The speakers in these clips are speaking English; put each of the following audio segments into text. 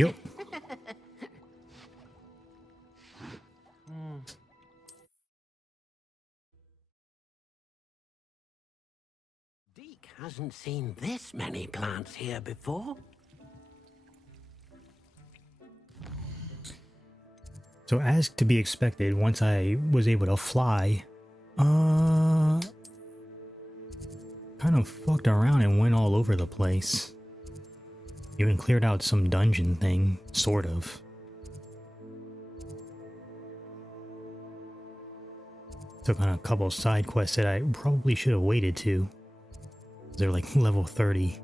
Yep. Deke hasn't seen this many plants here before. So as to be expected, once I was able to fly, kind of fucked around and went all over the place. Even cleared out some dungeon thing, sort of. Took on a couple of side quests that I probably should have waited to. They're like level 30.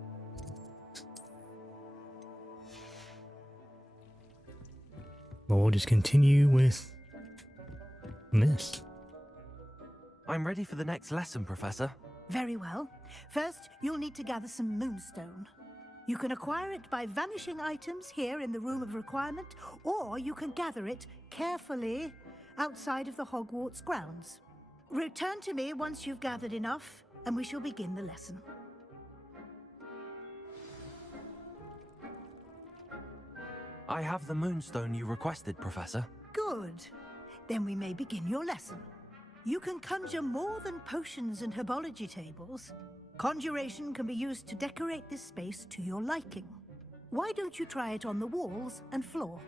But we'll just continue with this. I'm ready for the next lesson, Professor. Very well. First, you'll need to gather some moonstone. You can acquire it by vanishing items here in the Room of Requirement, or you can gather it carefully outside of the Hogwarts grounds. Return to me once you've gathered enough, and we shall begin the lesson. I have the moonstone you requested, Professor. Good. Then we may begin your lesson. You can conjure more than potions and herbology tables. Conjuration can be used to decorate this space to your liking. Why don't you try it on the walls and floor?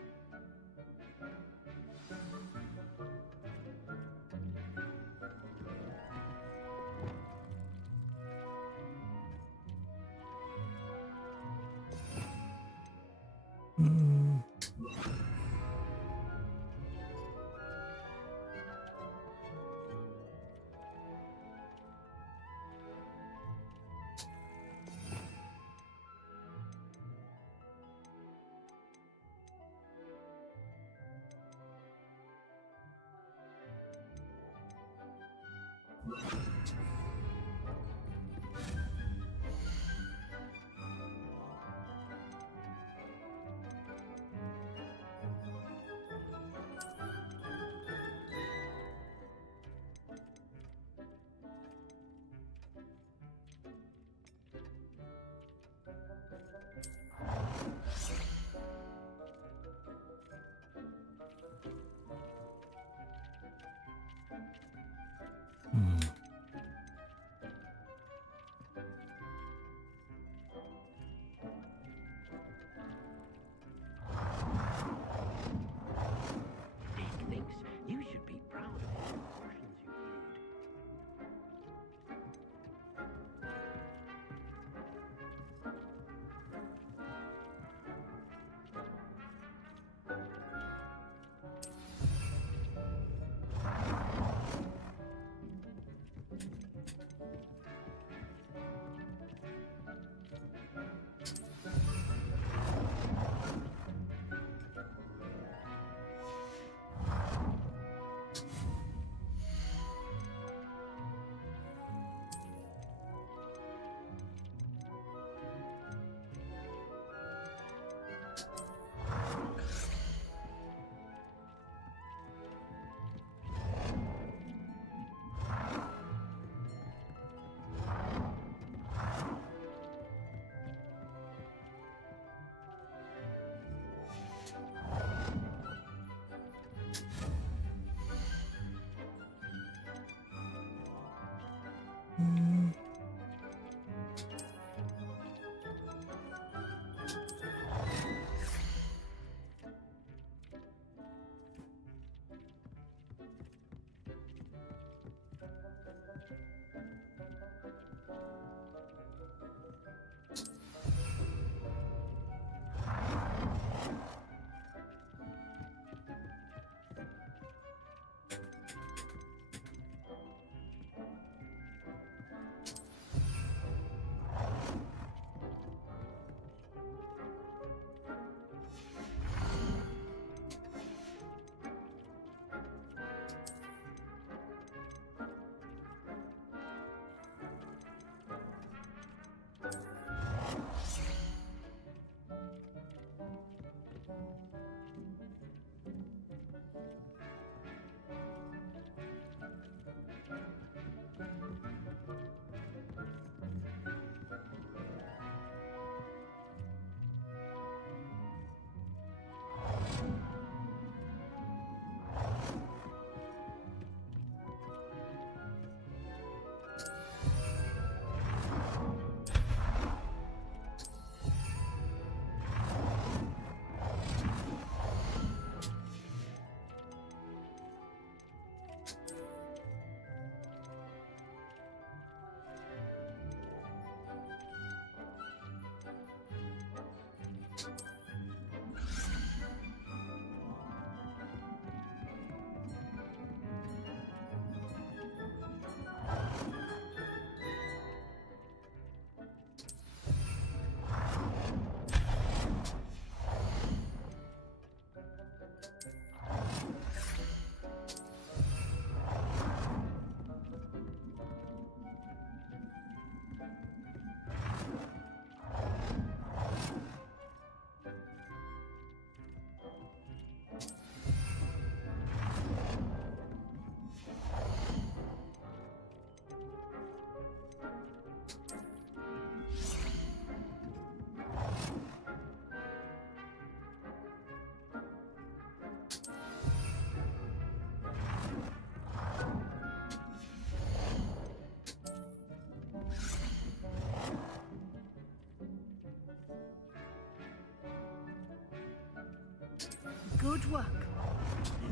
Good work.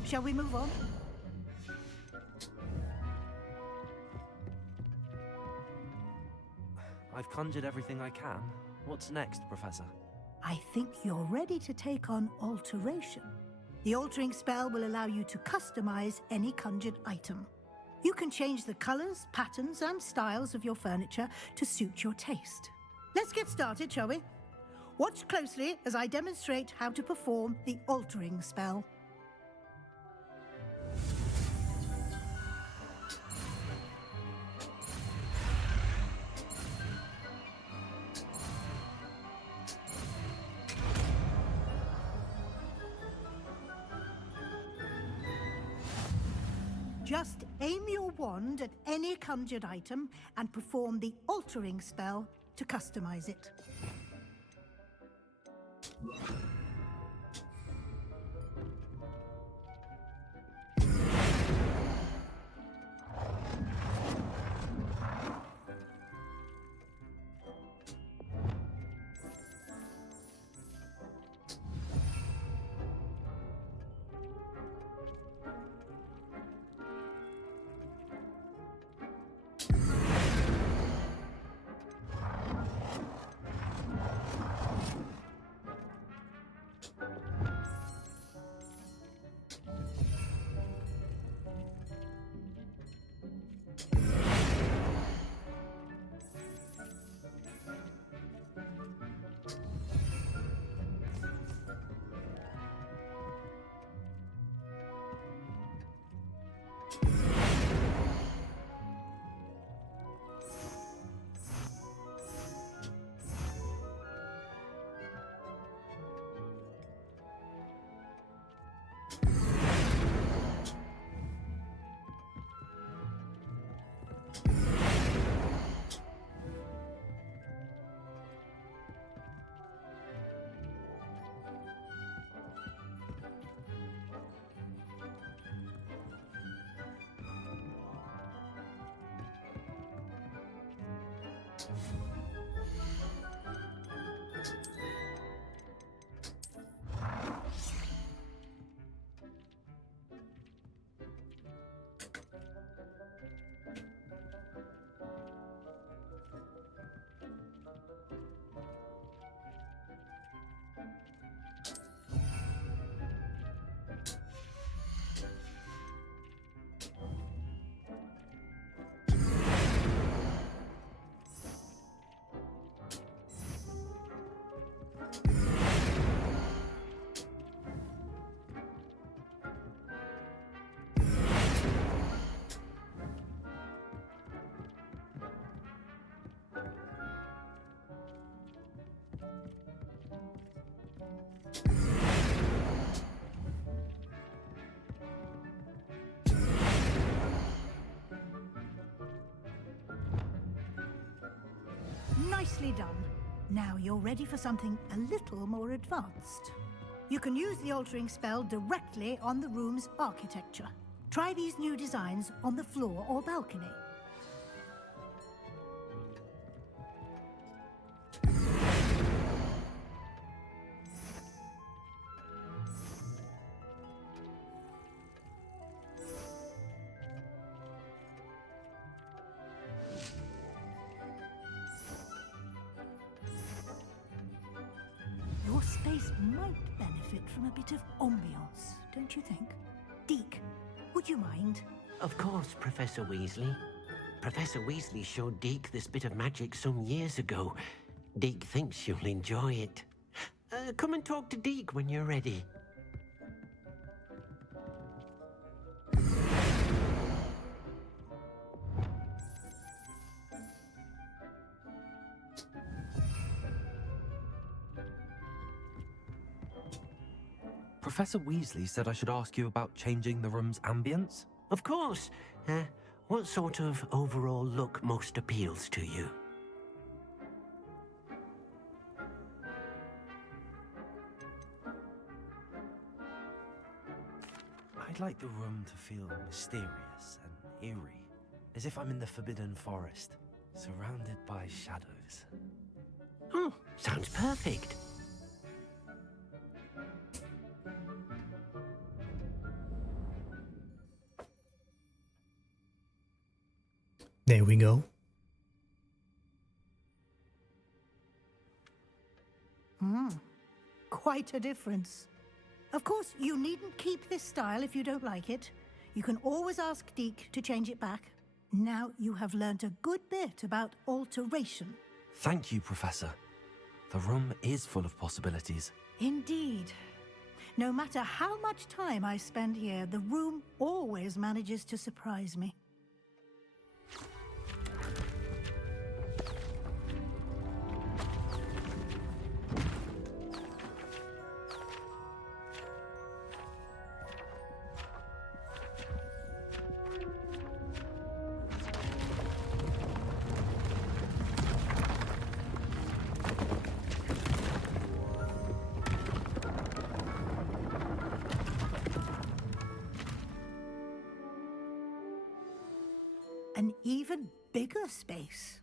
Shall we move on? I've conjured everything I can. What's next, Professor? I think you're ready to take on alteration. The altering spell will allow you to customize any conjured item. You can change the colors, patterns, and styles of your furniture to suit your taste. Let's get started, shall we? Watch closely as I demonstrate how to perform the altering spell. Just aim your wand at any conjured item and perform the altering spell to customize it. Nicely done. Now you're ready for something a little more advanced. You can use the altering spell directly on the room's architecture. Try these new designs on the floor or balcony. Your space might benefit from a bit of ambiance, don't you think? Deke, would you mind? Of course, Professor Weasley. Professor Weasley showed Deke this bit of magic some years ago. Deke thinks you'll enjoy it. Come and talk to Deke when you're ready. Professor Weasley said I should ask you about changing the room's ambience. Of course. What sort of overall look most appeals to you? I'd like the room to feel mysterious and eerie, as if I'm in the Forbidden Forest, surrounded by shadows. Oh, sounds perfect. Quite a difference. Of course, you needn't keep this style if you don't like it. You can always ask Deke to change it back. Now you have learnt a good bit about alteration. Thank you, Professor. The room is full of possibilities. Indeed. No matter how much time I spend here, the room always manages to surprise me. An even bigger space.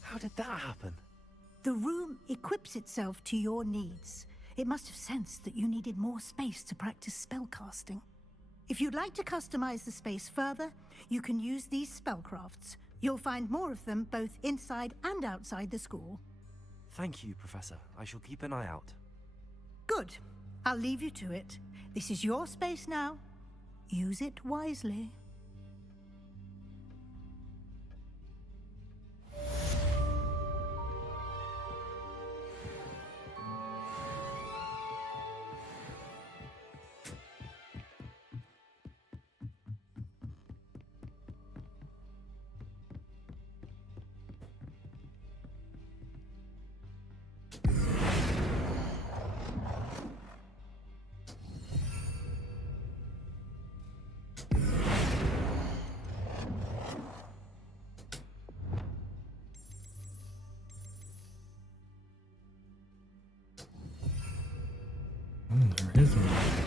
How did that happen? The room equips itself to your needs. It must have sensed that you needed more space to practice spellcasting. If you'd like to customize the space further, you can use these spellcrafts. You'll find more of them both inside and outside the school. Thank you, Professor. I shall keep an eye out. Good. I'll leave you to it. This is your space now. Use it wisely. There is one.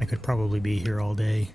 I could probably be here all day.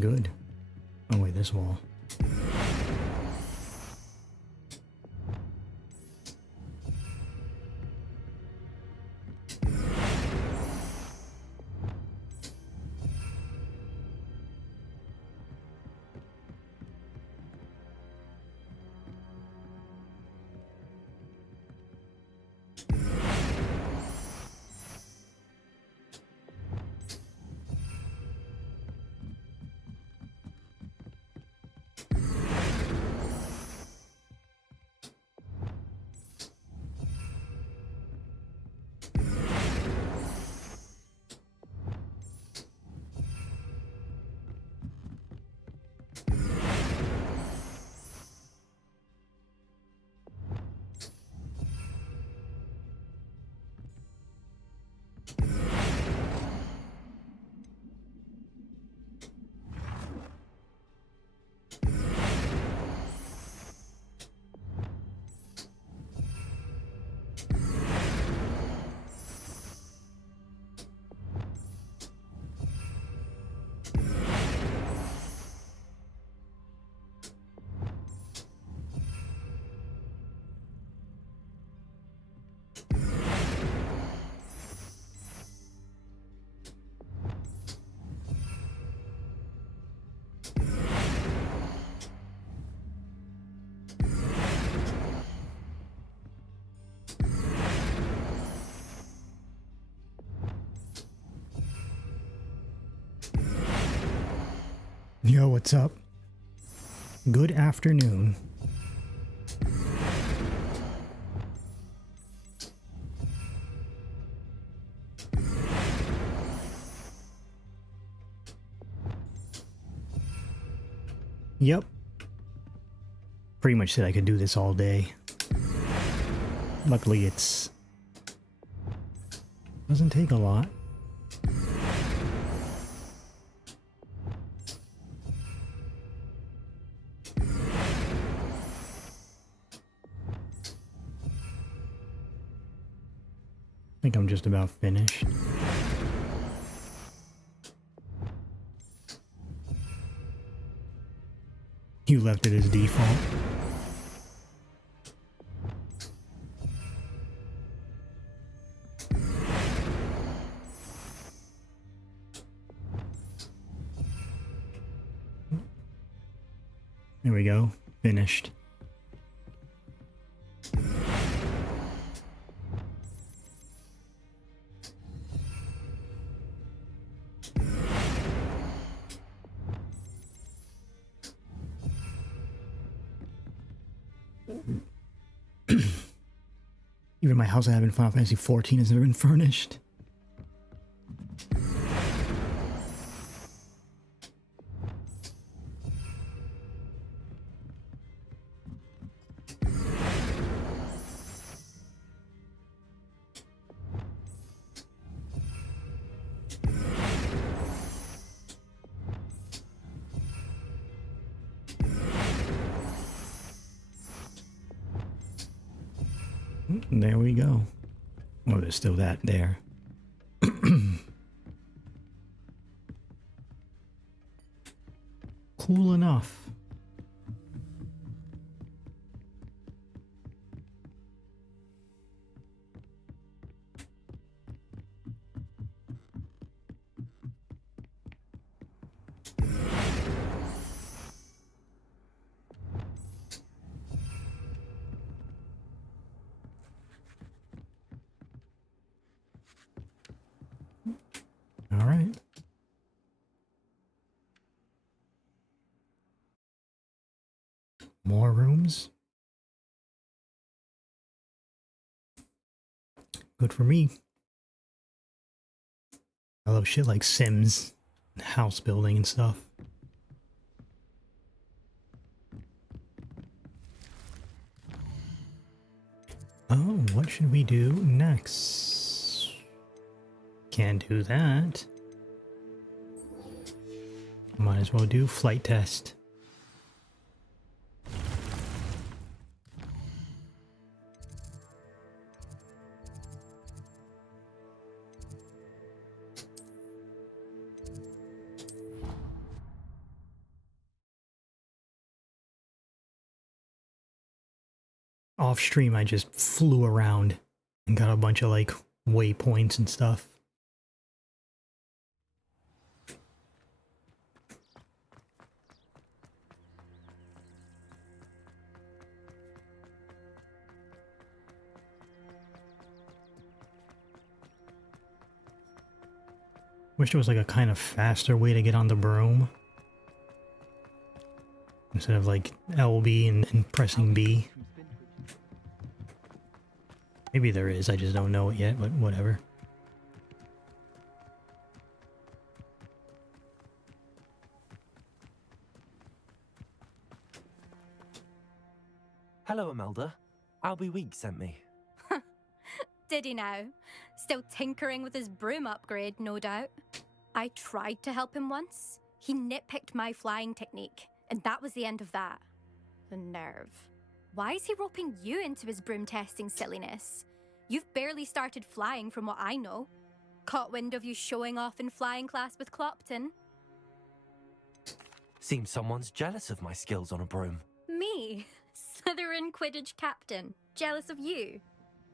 Good. Oh wait, this wall. Yo, what's up? Good afternoon. Yep. Pretty much said I could do this all day. Luckily, doesn't take a lot. I think I'm just about finished. You left it as default. There we go. Finished. Even my house I have in Final Fantasy XIV has never been furnished. There we go. Oh, there's still that there. Cool enough. All right. More rooms. Good for me. I love shit like Sims, house building and stuff. Oh, what should we do next? Can't do that. Might as well do flight test. off stream, I just flew around and got a bunch of like waypoints and stuff. Wish there was like a kind of faster way to get on the broom. Instead of like LB and pressing B. Maybe there is, I just don't know it yet, but whatever. Hello, Imelda. Albie Week sent me. Did he now? Still tinkering with his broom upgrade, no doubt. I tried to help him once. He nitpicked my flying technique, and that was the end of that. The nerve. Why is he roping you into his broom testing silliness? You've barely started flying from what I know. Caught wind of you showing off in flying class with Clopton? Seems someone's jealous of my skills on a broom. Me? Slytherin Quidditch captain. Jealous of you?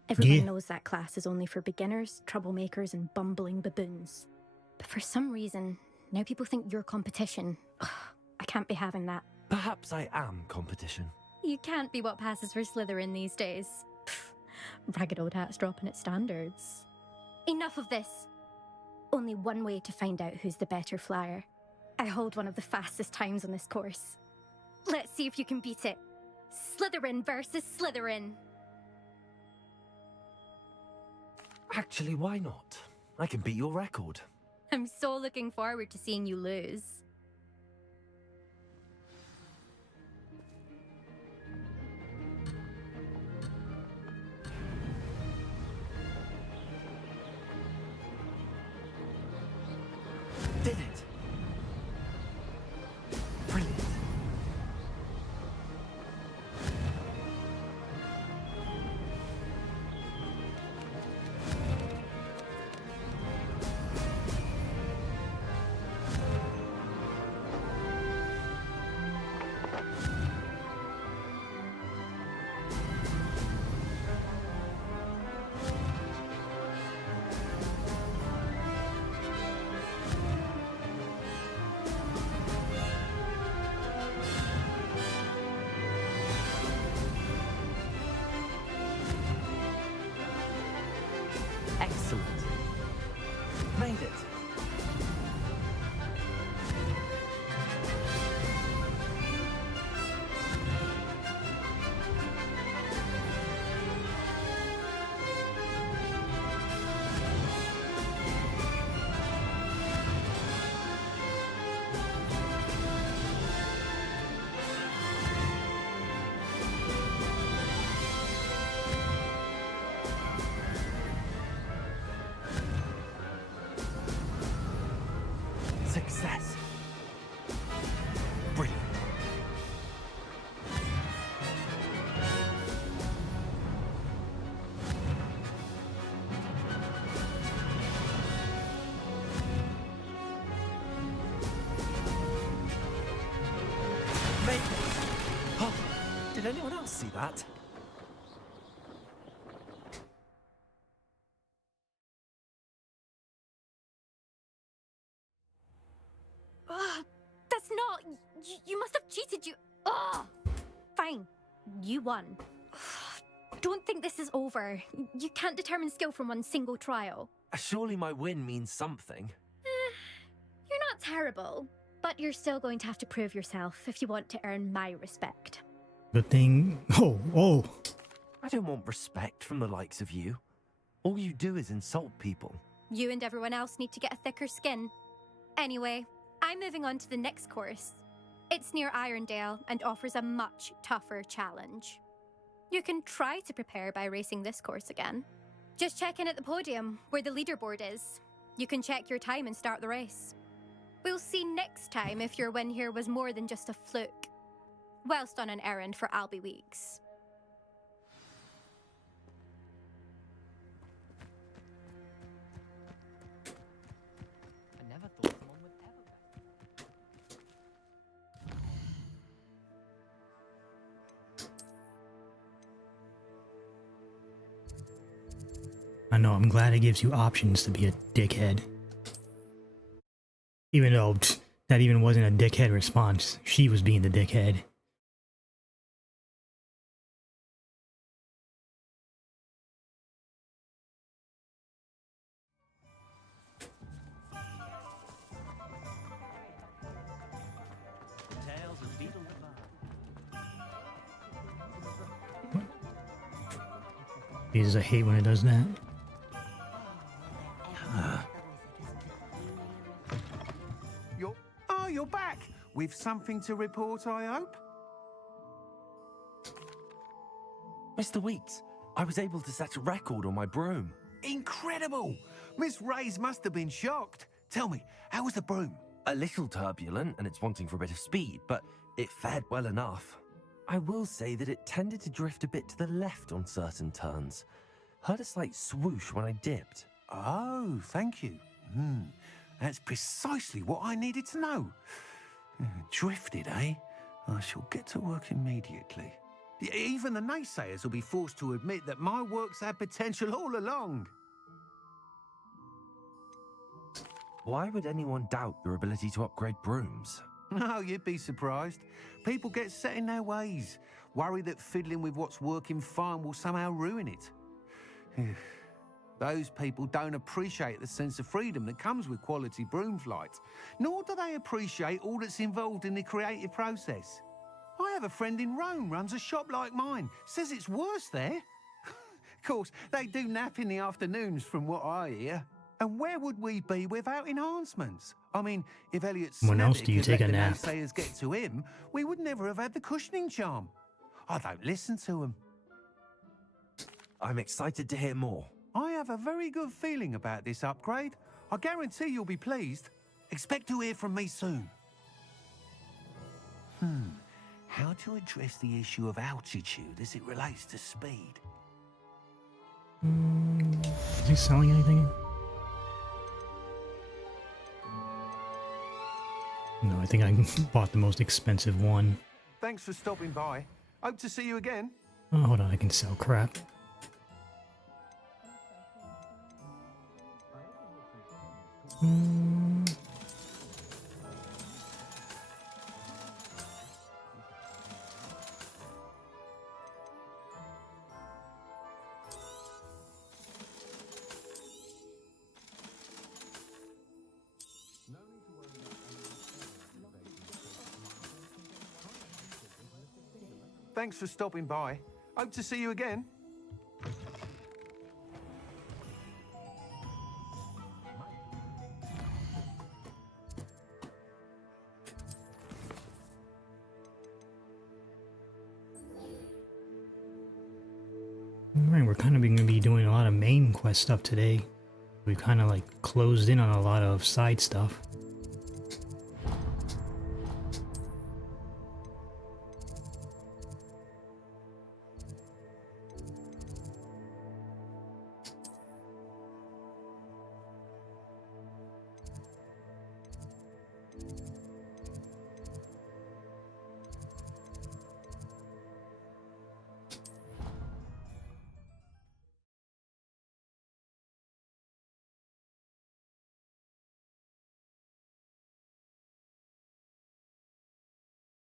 Everyone Yeah. knows that class is only for beginners, troublemakers, and bumbling baboons. But for some reason, now people think you're competition. Ugh, I can't be having that. Perhaps I am competition. You can't be what passes for Slytherin these days. Pff, ragged old hat's dropping its standards. Enough of this. Only one way to find out who's the better flyer. I hold one of the fastest times on this course. Let's see if you can beat it. Slytherin versus Slytherin. Actually, why not? I can beat your record. I'm so looking forward to seeing you lose. Did it! Brilliant. Excellent. Made it. Success. Brilliant. Made it. Oh, did anyone else see that? Ugh, that's not... You must have cheated, you... Ugh. Fine. You won. Ugh, don't think this is over. You can't determine skill from one single trial. Surely my win means something. You're not terrible, but you're still going to have to prove yourself if you want to earn my respect. Good thing. Oh. I don't want respect from the likes of you. All you do is insult people. You and everyone else need to get a thicker skin. Anyway, I'm moving on to the next course. It's near Irondale and offers a much tougher challenge. You can try to prepare by racing this course again. Just check in at the podium, where the leaderboard is. You can check your time and start the race. We'll see next time if your win here was more than just a fluke. Whilst on an errand for Albie Weeks. I never thought someone would ever. I know, I'm glad it gives you options to be a dickhead. Even though that even wasn't a dickhead response. She was being the dickhead. Tales of Beetle the Bard. Jesus, I hate when it does that. You're back with something to report, I hope. Mr. Weeks, I was able to set a record on my broom. Incredible! Miss Ray's must have been shocked. Tell me, how was the broom? A little turbulent and it's wanting for a bit of speed, but it fared well enough. I will say that it tended to drift a bit to the left on certain turns. Heard a slight swoosh when I dipped. Oh, thank you. That's precisely what I needed to know. Drifted, eh? I shall get to work immediately. Even the naysayers will be forced to admit that my work's had potential all along. Why would anyone doubt your ability to upgrade brooms? No, you'd be surprised. People get set in their ways, worry that fiddling with what's working fine will somehow ruin it. Those people don't appreciate the sense of freedom that comes with quality broom flight, nor do they appreciate all that's involved in the creative process. I have a friend in Rome runs a shop like mine, says it's worse there. Of course, they do nap in the afternoons from what I hear. And where would we be without enhancements? I mean, if Elliot When else Sneddick do you had take let a the nap? naysayers get to him, we would never have had the cushioning charm. I don't listen to him. I'm excited to hear more. I have a very good feeling about this upgrade. I guarantee you'll be pleased. Expect to hear from me soon. How to address the issue of altitude as it relates to speed? Is he selling anything? No, I think I bought the most expensive one. Thanks for stopping by. Hope to see you again. Oh, hold on, I can sell crap. Thanks for stopping by. Hope to see you again. Alright, we're kind of going to be doing a lot of main quest stuff today. We've kind of like closed in on a lot of side stuff.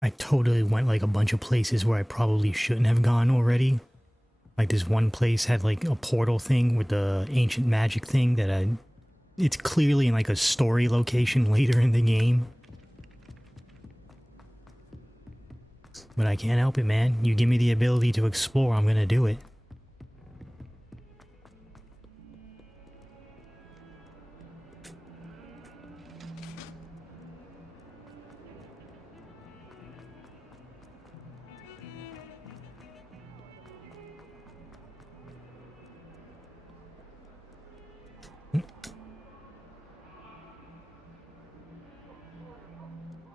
I totally went like a bunch of places where I probably shouldn't have gone already. Like this one place had like a portal thing with the ancient magic thing that it's clearly in like a story location later in the game. But I can't help it, man. You give me the ability to explore, I'm gonna do it.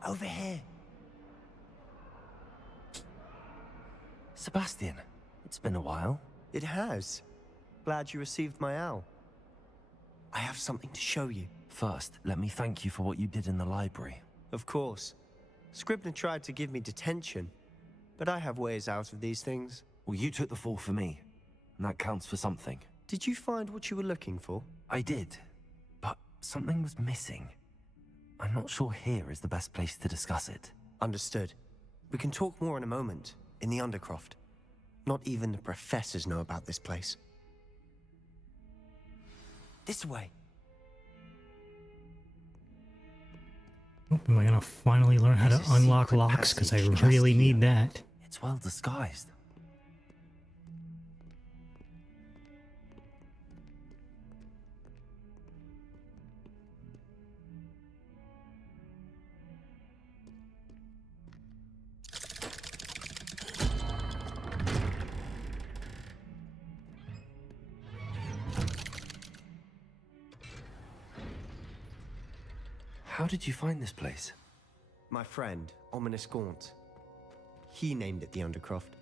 Over here. Sebastian, it's been a while. It has. Glad you received my owl. I have something to show you. First, let me thank you for what you did in the library. Of course. Scribner tried to give me detention, but I have ways out of these things. Well, you took the fall for me, and that counts for something. Did you find what you were looking for? I did, but something was missing. I'm not sure here is the best place to discuss it. Understood. We can talk more in a moment, in the Undercroft. Not even the professors know about this place. This way. Oh, am I gonna finally learn how to There's a unlock secret locks? Because I passage just really here. need that. It's well disguised. How did you find this place? My friend, Ominous Gaunt. He named it the Undercroft.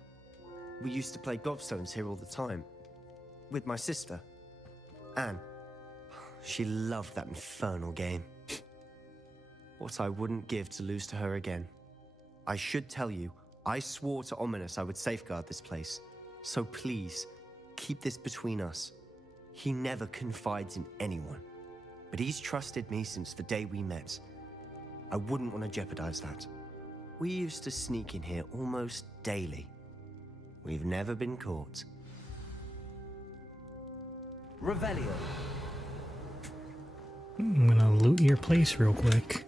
We used to play gobstones here all the time. With my sister, Anne. She loved that infernal game. What I wouldn't give to lose to her again. I should tell you, I swore to Ominous I would safeguard this place. So please, keep this between us. He never confides in anyone. But he's trusted me since the day we met. I wouldn't want to jeopardize that. We used to sneak in here almost daily. We've never been caught. Revelio. I'm gonna loot your place real quick.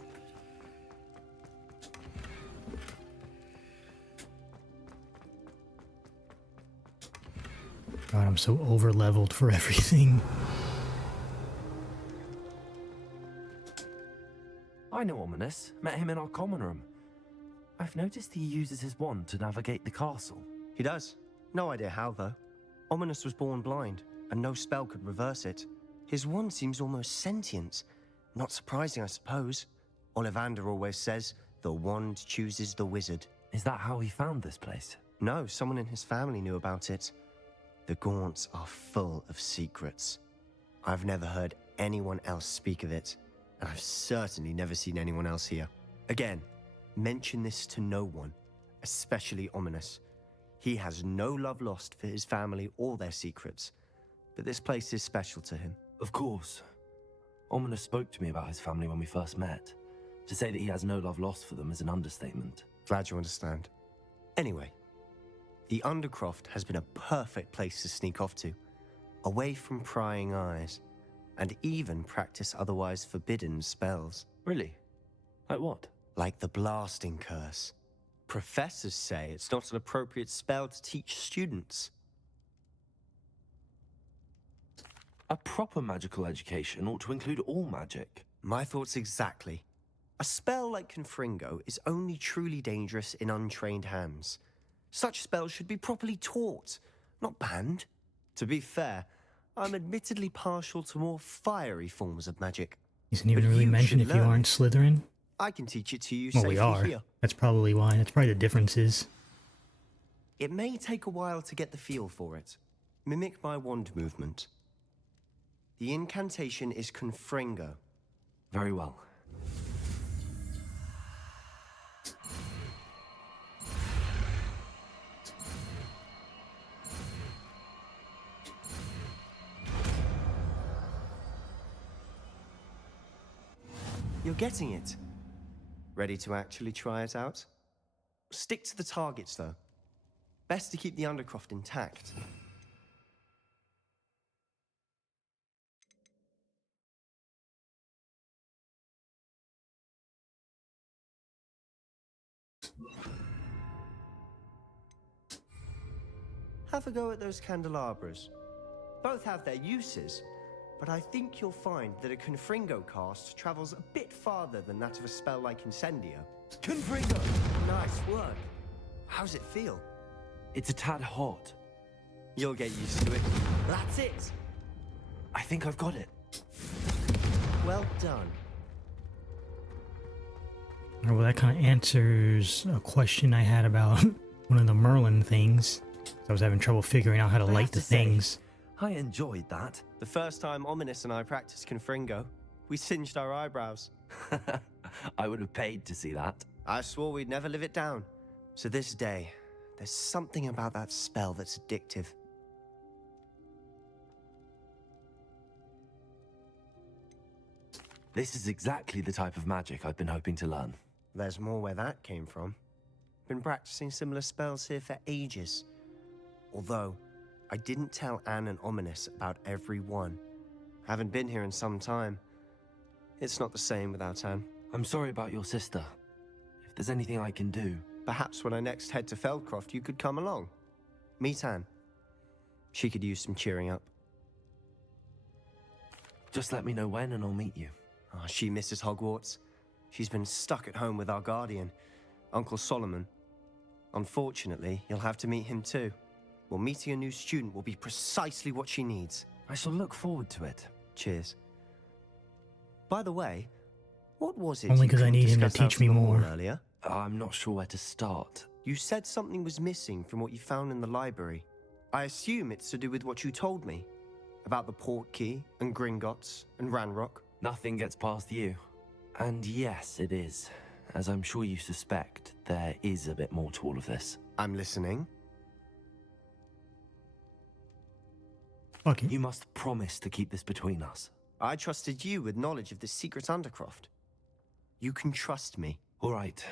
God, I'm so over leveled for everything. I know Ominous. Met him in our common room. I've noticed he uses his wand to navigate the castle. He does. No idea how, though. Ominous was born blind, and no spell could reverse it. His wand seems almost sentient. Not surprising, I suppose. Ollivander always says, the wand chooses the wizard. Is that how he found this place? No, someone in his family knew about it. The Gaunts are full of secrets. I've never heard anyone else speak of it, and I've certainly never seen anyone else here. Again, mention this to no one, especially Ominous. He has no love lost for his family or their secrets, but this place is special to him. Of course. Ominous spoke to me about his family when we first met. To say that he has no love lost for them is an understatement. Glad you understand. Anyway, the Undercroft has been a perfect place to sneak off to, away from prying eyes, and even practice otherwise forbidden spells. Really? Like what? Like the blasting curse. Professors say it's not an appropriate spell to teach students. A proper magical education ought to include all magic. My thoughts exactly. A spell like Confringo is only truly dangerous in untrained hands. Such spells should be properly taught, not banned. To be fair, I'm admittedly partial to more fiery forms of magic. Isn't even But really you mentioned should if you learn aren't it. Slytherin. I can teach it to you Well, safely we are. here. That's probably why. That's probably the differences. It may take a while to get the feel for it. Mimic my wand movement. The incantation is Confringo. Very well. You're getting it. Ready to actually try it out? Stick to the targets, though. Best to keep the Undercroft intact. Have a go at those candelabras. Both have their uses, but I think you'll find that a Confringo cast travels a bit farther than that of a spell like Incendio. Confringo! Nice work. How's it feel? It's a tad hot. You'll get used to it. That's it! I think I've got it. Well done. Well, that kind of answers a question I had about one of the Merlin things. I was having trouble figuring out how to I have light the to say, things. I enjoyed that. The first time Ominous and I practiced Confringo, we singed our eyebrows. I would have paid to see that. I swore we'd never live it down. To this day, there's something about that spell that's addictive. This is exactly the type of magic I've been hoping to learn. There's more where that came from. Been practicing similar spells here for ages. Although, I didn't tell Anne and Ominous about every one. Haven't been here in some time. It's not the same without Anne. I'm sorry about your sister. If there's anything I can do... Perhaps when I next head to Feldcroft, you could come along. Meet Anne. She could use some cheering up. Just let me know when and I'll meet you. Oh, she misses Hogwarts. She's been stuck at home with our guardian, Uncle Solomon. Unfortunately, you'll have to meet him too. Well, meeting a new student will be precisely what she needs. I shall look forward to it. Cheers. By the way, what was it? Only you 'cause I couldn't need him to discuss out teach of me the hall more. Earlier? I'm not sure where to start. You said something was missing from what you found in the library. I assume it's to do with what you told me about the port key and Gringotts and Ranrock. Nothing gets past you. And yes, it is. As I'm sure you suspect, there is a bit more to all of this. I'm listening. Okay. You must promise to keep this between us. I trusted you with knowledge of the secret Undercroft. You can trust me. All right.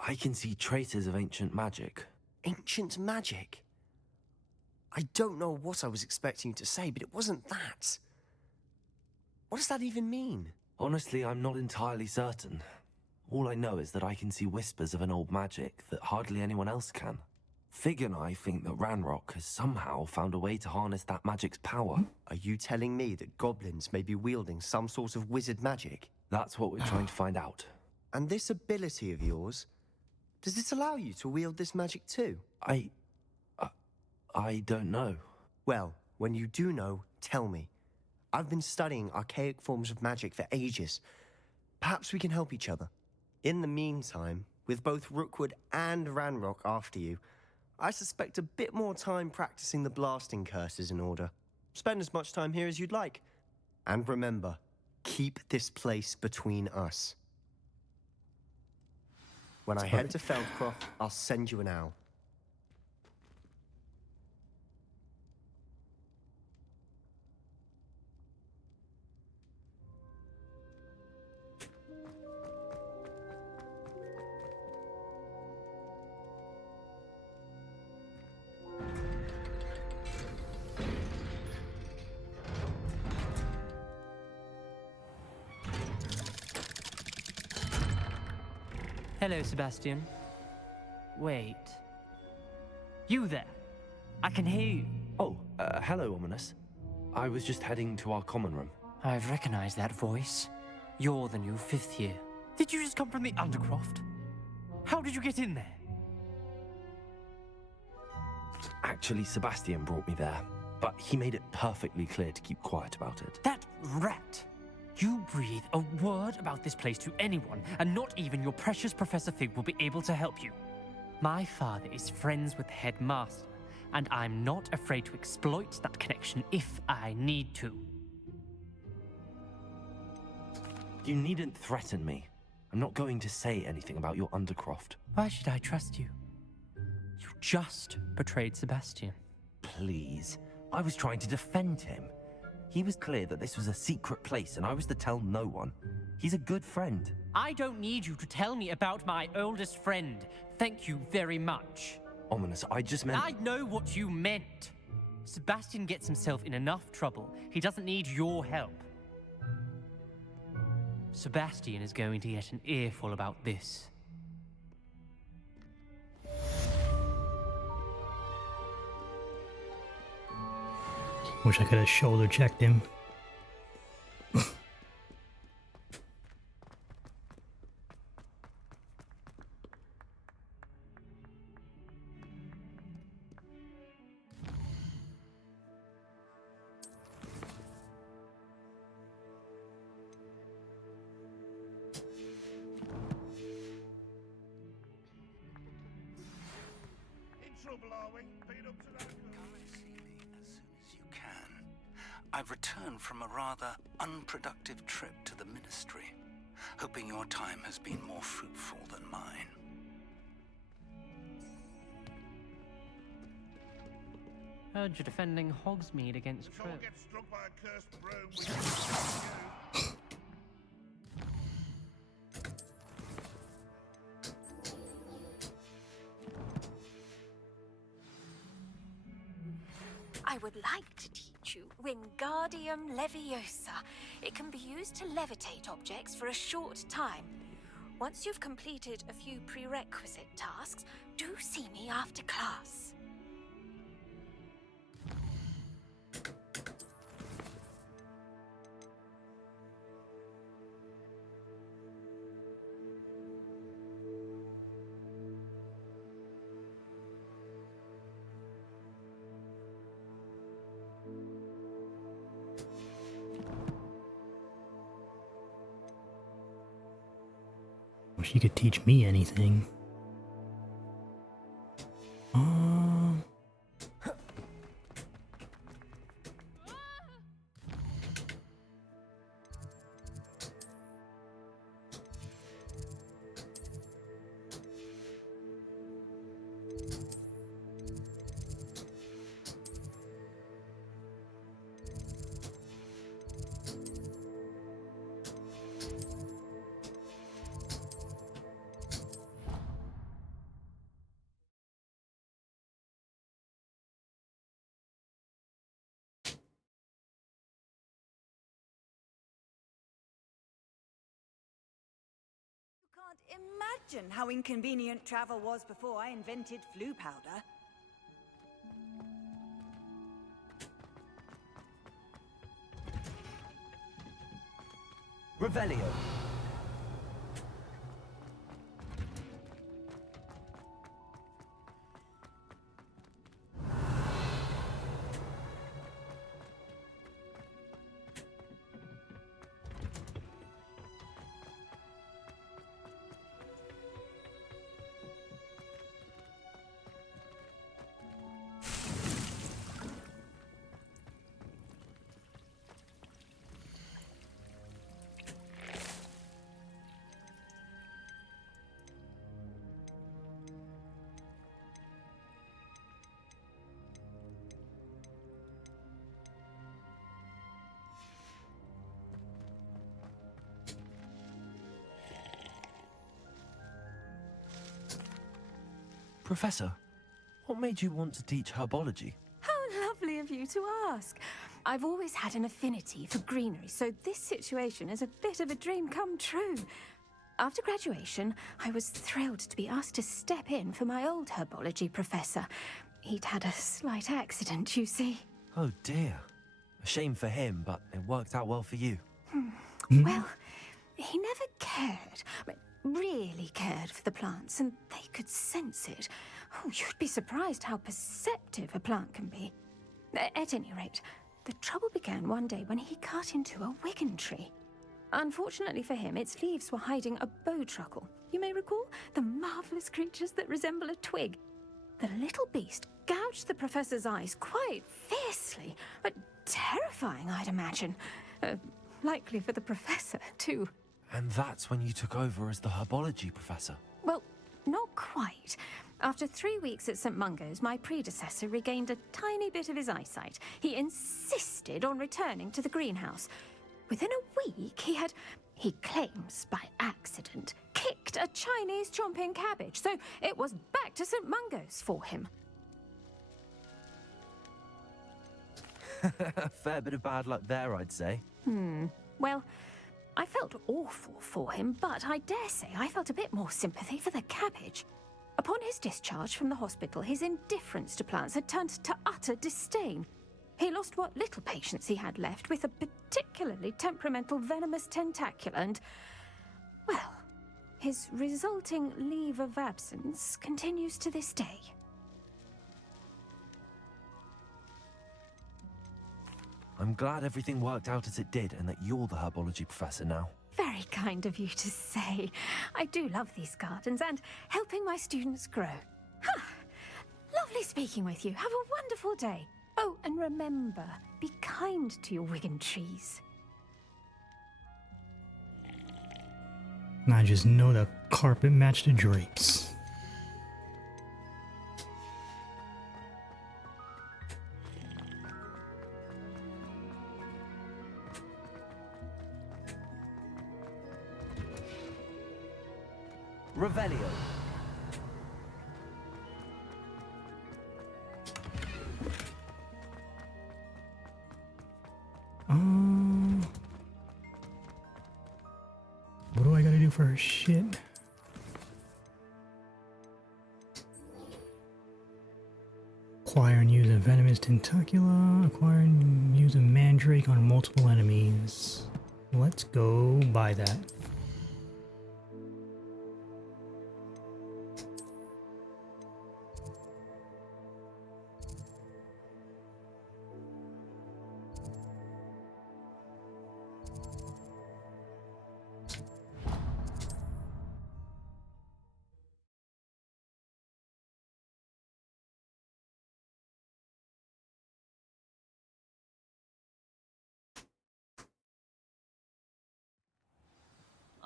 I can see traces of ancient magic. Ancient magic? I don't know what I was expecting you to say, but it wasn't that. What does that even mean? Honestly, I'm not entirely certain. All I know is that I can see whispers of an old magic that hardly anyone else can. Fig and I think that Ranrock has somehow found a way to harness that magic's power. Are you telling me that goblins may be wielding some sort of wizard magic? That's what we're trying to find out. And this ability of yours, does it allow you to wield this magic too? I don't know. Well, when you do know, tell me. I've been studying archaic forms of magic for ages. Perhaps we can help each other. In the meantime, with both Rookwood and Ranrock after you, I suspect a bit more time practicing the blasting curse is in order. Spend as much time here as you'd like. And remember, keep this place between us. When I head to Feldcroft, I'll send you an owl. Hello, Sebastian. Wait. You there? I can hear you. Oh, hello, Ominous. I was just heading to our common room. I've recognized that voice. You're the new 5th year. Did you just come from the Undercroft? How did you get in there? Actually, Sebastian brought me there, but he made it perfectly clear to keep quiet about it. That rat! You breathe a word about this place to anyone, and not even your precious Professor Fig will be able to help you. My father is friends with the headmaster, and I'm not afraid to exploit that connection if I need to. You needn't threaten me. I'm not going to say anything about your Undercroft. Why should I trust you? You just betrayed Sebastian. Please. I was trying to defend him. He was clear that this was a secret place and I was to tell no one. He's a good friend. I don't need you to tell me about my oldest friend. Thank you very much. Ominous, I just meant... I know what you meant. Sebastian gets himself in enough trouble. He doesn't need your help. Sebastian is going to get an earful about this. Wish I could have shoulder checked him. I've returned from a rather unproductive trip to the Ministry, hoping your time has been more fruitful than mine. Heard you're defending Hogsmeade against Trip. Get struck by a cursed broom, we can you. I would like to teach you Wingardium Leviosa. It can be used to levitate objects for a short time. Once you've completed a few prerequisite tasks, do see me after class. Wish you could teach me anything. Can't imagine how inconvenient travel was before I invented flu powder. Revelio. Professor, what made you want to teach herbology? How lovely of you to ask. I've always had an affinity for greenery, so this situation is a bit of a dream come true. After graduation, I was thrilled to be asked to step in for my old herbology professor. He'd had a slight accident, you see. Oh dear. A shame for him, but it worked out well for you. Well, he never cared, really cared for the plants, and they could sense it. Oh, you'd be surprised how perceptive a plant can be. At any rate, the trouble began one day when he cut into a wigan tree. Unfortunately for him, its leaves were hiding a bowtruckle. You may recall the marvelous creatures that resemble a twig. The little beast gouged the professor's eyes quite fiercely, but terrifying, I'd imagine. Likely for the professor, too. And that's when you took over as the herbology professor? Well, not quite. After 3 weeks at St. Mungo's, my predecessor regained a tiny bit of his eyesight. He insisted on returning to the greenhouse. Within a week, he claims by accident, kicked a Chinese chomping cabbage, so it was back to St. Mungo's for him. A fair bit of bad luck there, I'd say. Well, I felt awful for him, but I dare say I felt a bit more sympathy for the cabbage. Upon his discharge from the hospital, his indifference to plants had turned to utter disdain. He lost what little patience he had left with a particularly temperamental venomous tentacula and, well, his resulting leave of absence continues to this day. I'm glad everything worked out as it did and that you're the herbology professor now. Very kind of you to say. I do love these gardens and helping my students grow. Lovely speaking with you. Have a wonderful day. Oh, and remember, be kind to your wigan trees. I just know the carpet matched the drapes. Revelio. What do I gotta do for her shit? Acquire and use a venomous tentacula. Acquire and use a mandrake on multiple enemies. Let's go buy that.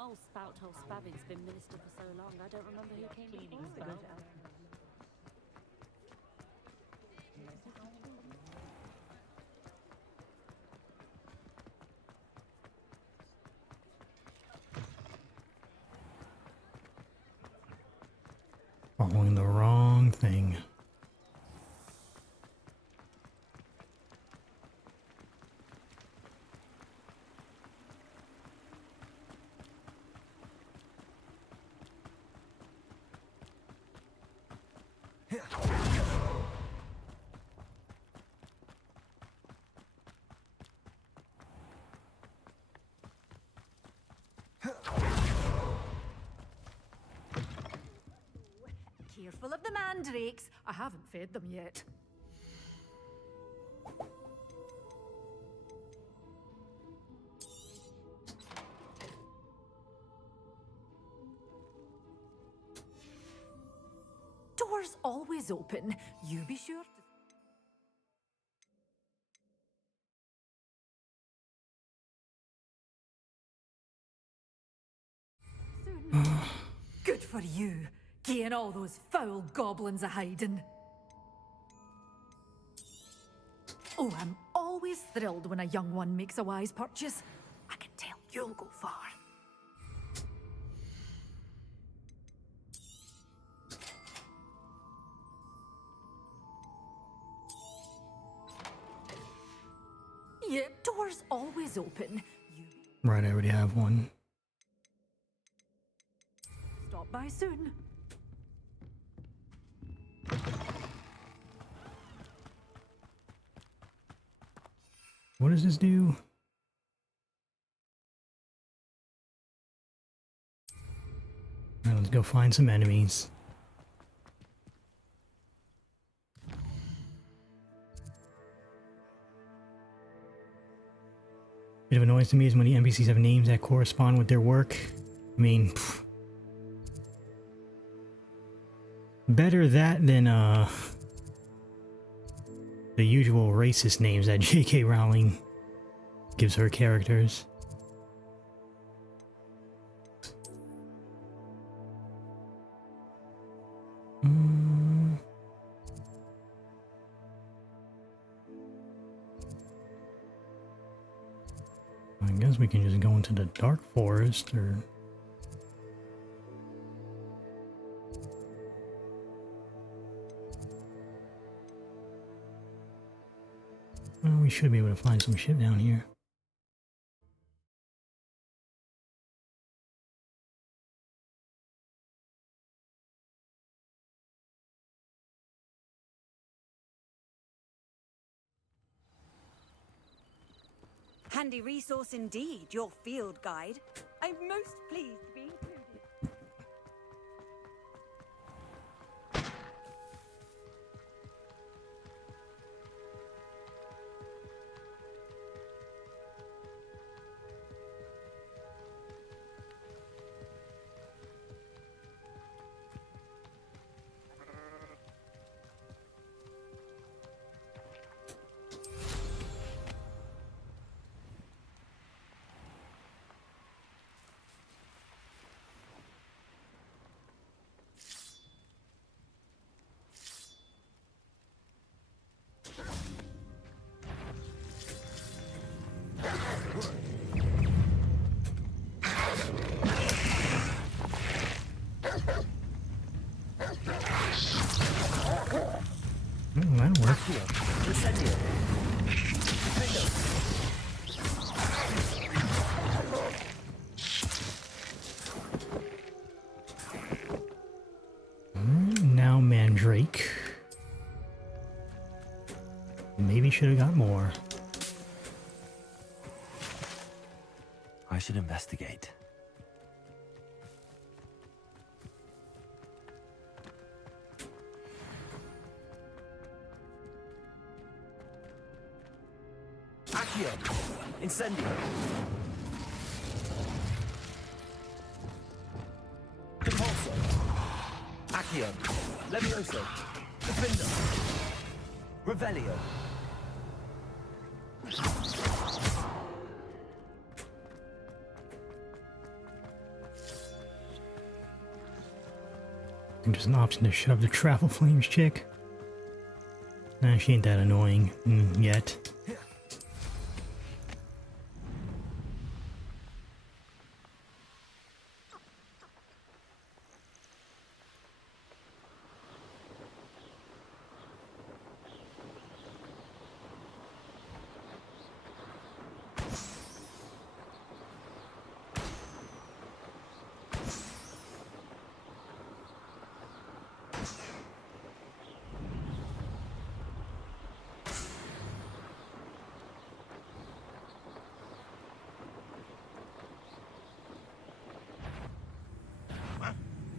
Oh, Spout told Spavin's been minister for so long, I don't remember who came before. Following the wrong thing. Careful of the mandrakes. I haven't fed them yet. Doors always open. You be sure to... Soon. Good for you. Getting all those foul goblins a hiding. Oh, I'm always thrilled when a young one makes a wise purchase. I can tell you'll go far. Yeah, doors always open. Right, I already have one. Stop by soon. What does this do? Alright, let's go find some enemies. Bit of annoyance to me is when the NPCs have names that correspond with their work. I mean, pfft. Better that than the usual racist names that J.K. Rowling gives her characters. I guess we can just go into the dark forest, or... Well, we should be able to find some shit down here. Handy resource indeed, your field guide. I'm most pleased to be included. That'll work. Now Mandrake. Maybe should have got more. I should investigate. Accio! Incendio! Compulso! Accio! Levioso! Defender! Revelio! There's an option to shove the travel flames chick. Nah, she ain't that annoying yet.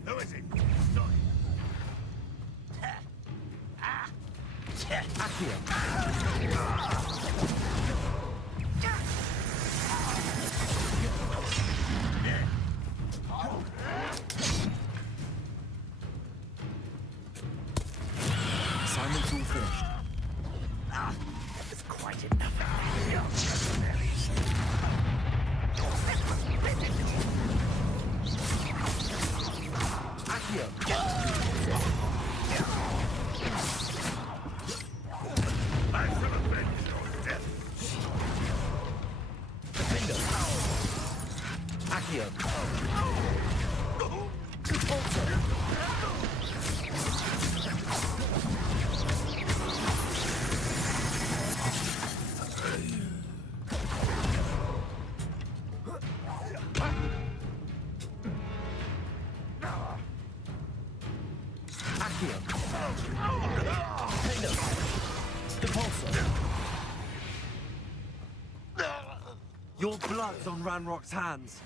Who is it? Assignment's all finished. That's quite enough. Your blood's on Ranrock's hands.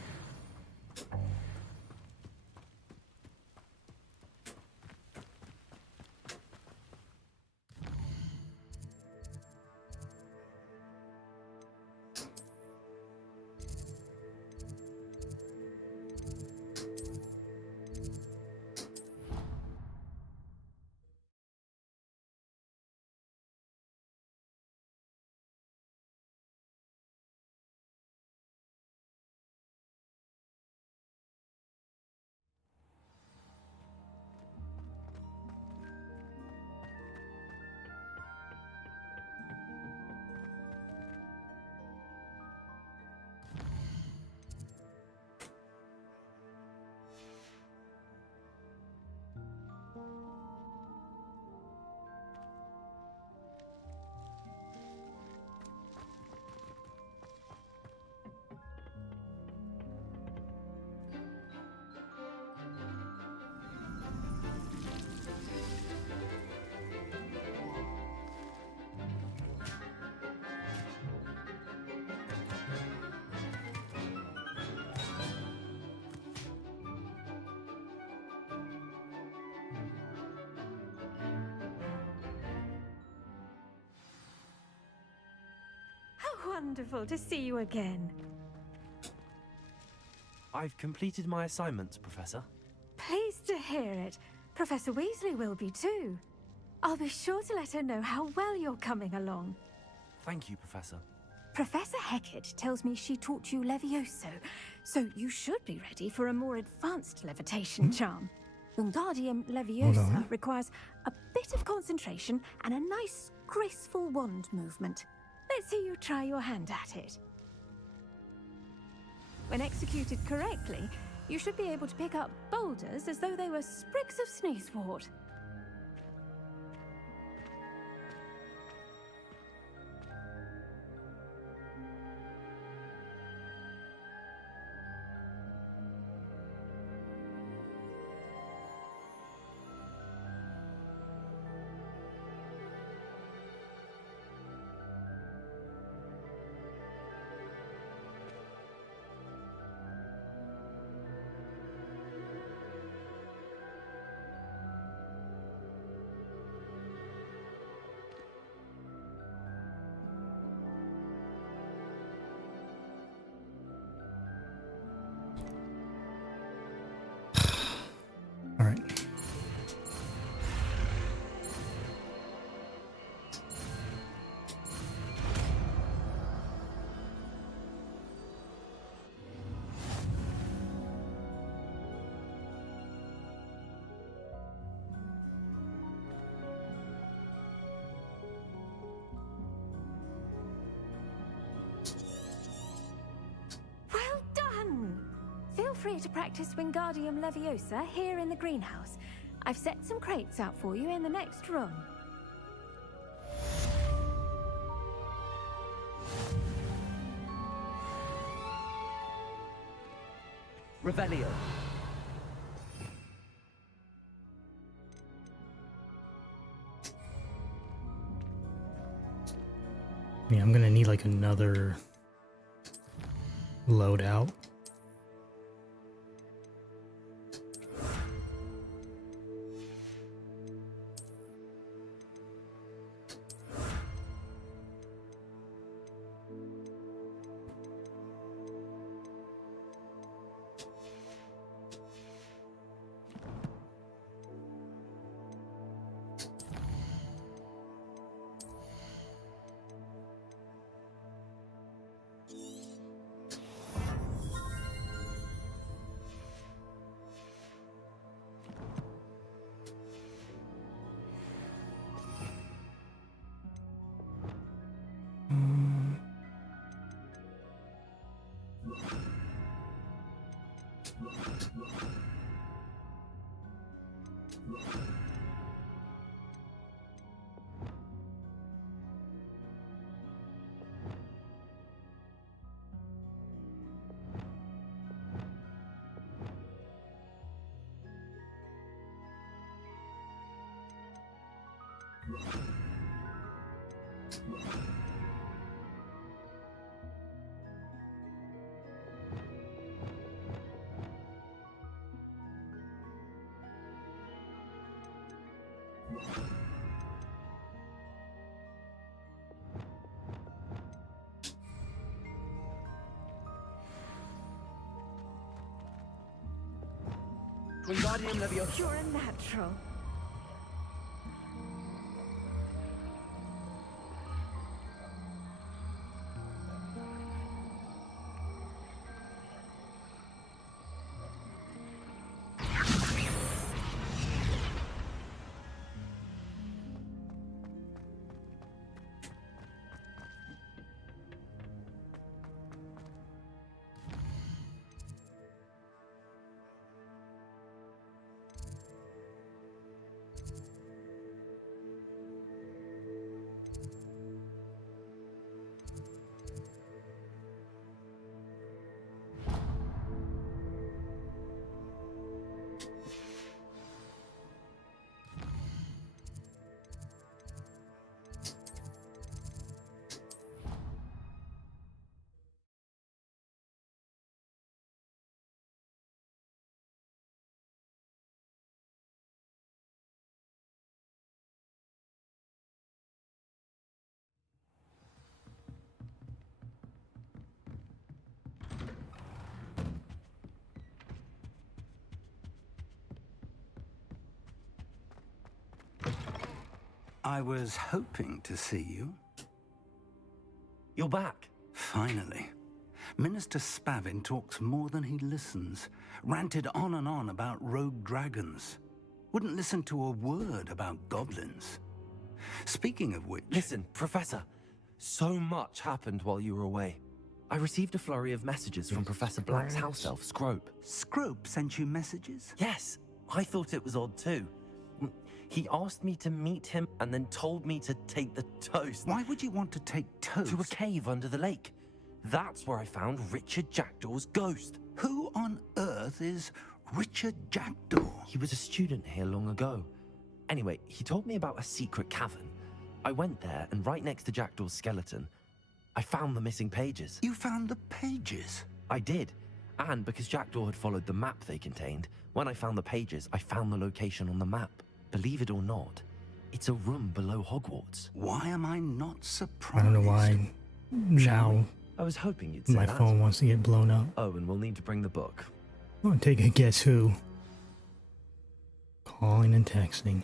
Wonderful to see you again. I've completed my assignments, Professor. Pleased to hear it. Professor Weasley will be too. I'll be sure to let her know how well you're coming along. Thank you, Professor. Professor Hecat tells me she taught you Levioso, so you should be ready for a more advanced levitation charm. Wingardium Leviosa requires a bit of concentration and a nice, graceful wand movement. Let's see you try your hand at it. When executed correctly, You should be able to pick up boulders as though they were sprigs of sneezewort. All right. Well done! Feel free to practice Wingardium Leviosa here in the greenhouse. I've set some crates out for you in the next room. Revelio. Yeah, I'm gonna need like another loadout. Wingardium Leviosa. You're a natural. I was hoping to see you. You're back. Finally. Minister Spavin talks more than he listens. Ranted on and on about rogue dragons. Wouldn't listen to a word about goblins. Speaking of which... Listen, Professor. So much happened while you were away. I received a flurry of messages from Professor Black's house elf, Scrope. Scrope sent you messages? Yes, I thought it was odd too. He asked me to meet him and then told me to take the toast. Why would you want to take toast? To a cave under the lake. That's where I found Richard Jackdaw's ghost. Who on earth is Richard Jackdaw? He was a student here long ago. Anyway, he told me about a secret cavern. I went there, and right next to Jackdaw's skeleton, I found the missing pages. You found the pages? I did. And because Jackdaw had followed the map they contained, when I found the pages, I found the location on the map. Believe it or not, it's a room below Hogwarts. Why am I not surprised? I don't know why now I was hoping you'd say my that. phone wants to get blown up. Oh, and we'll need to bring the book. I'll take a guess who. Calling and texting.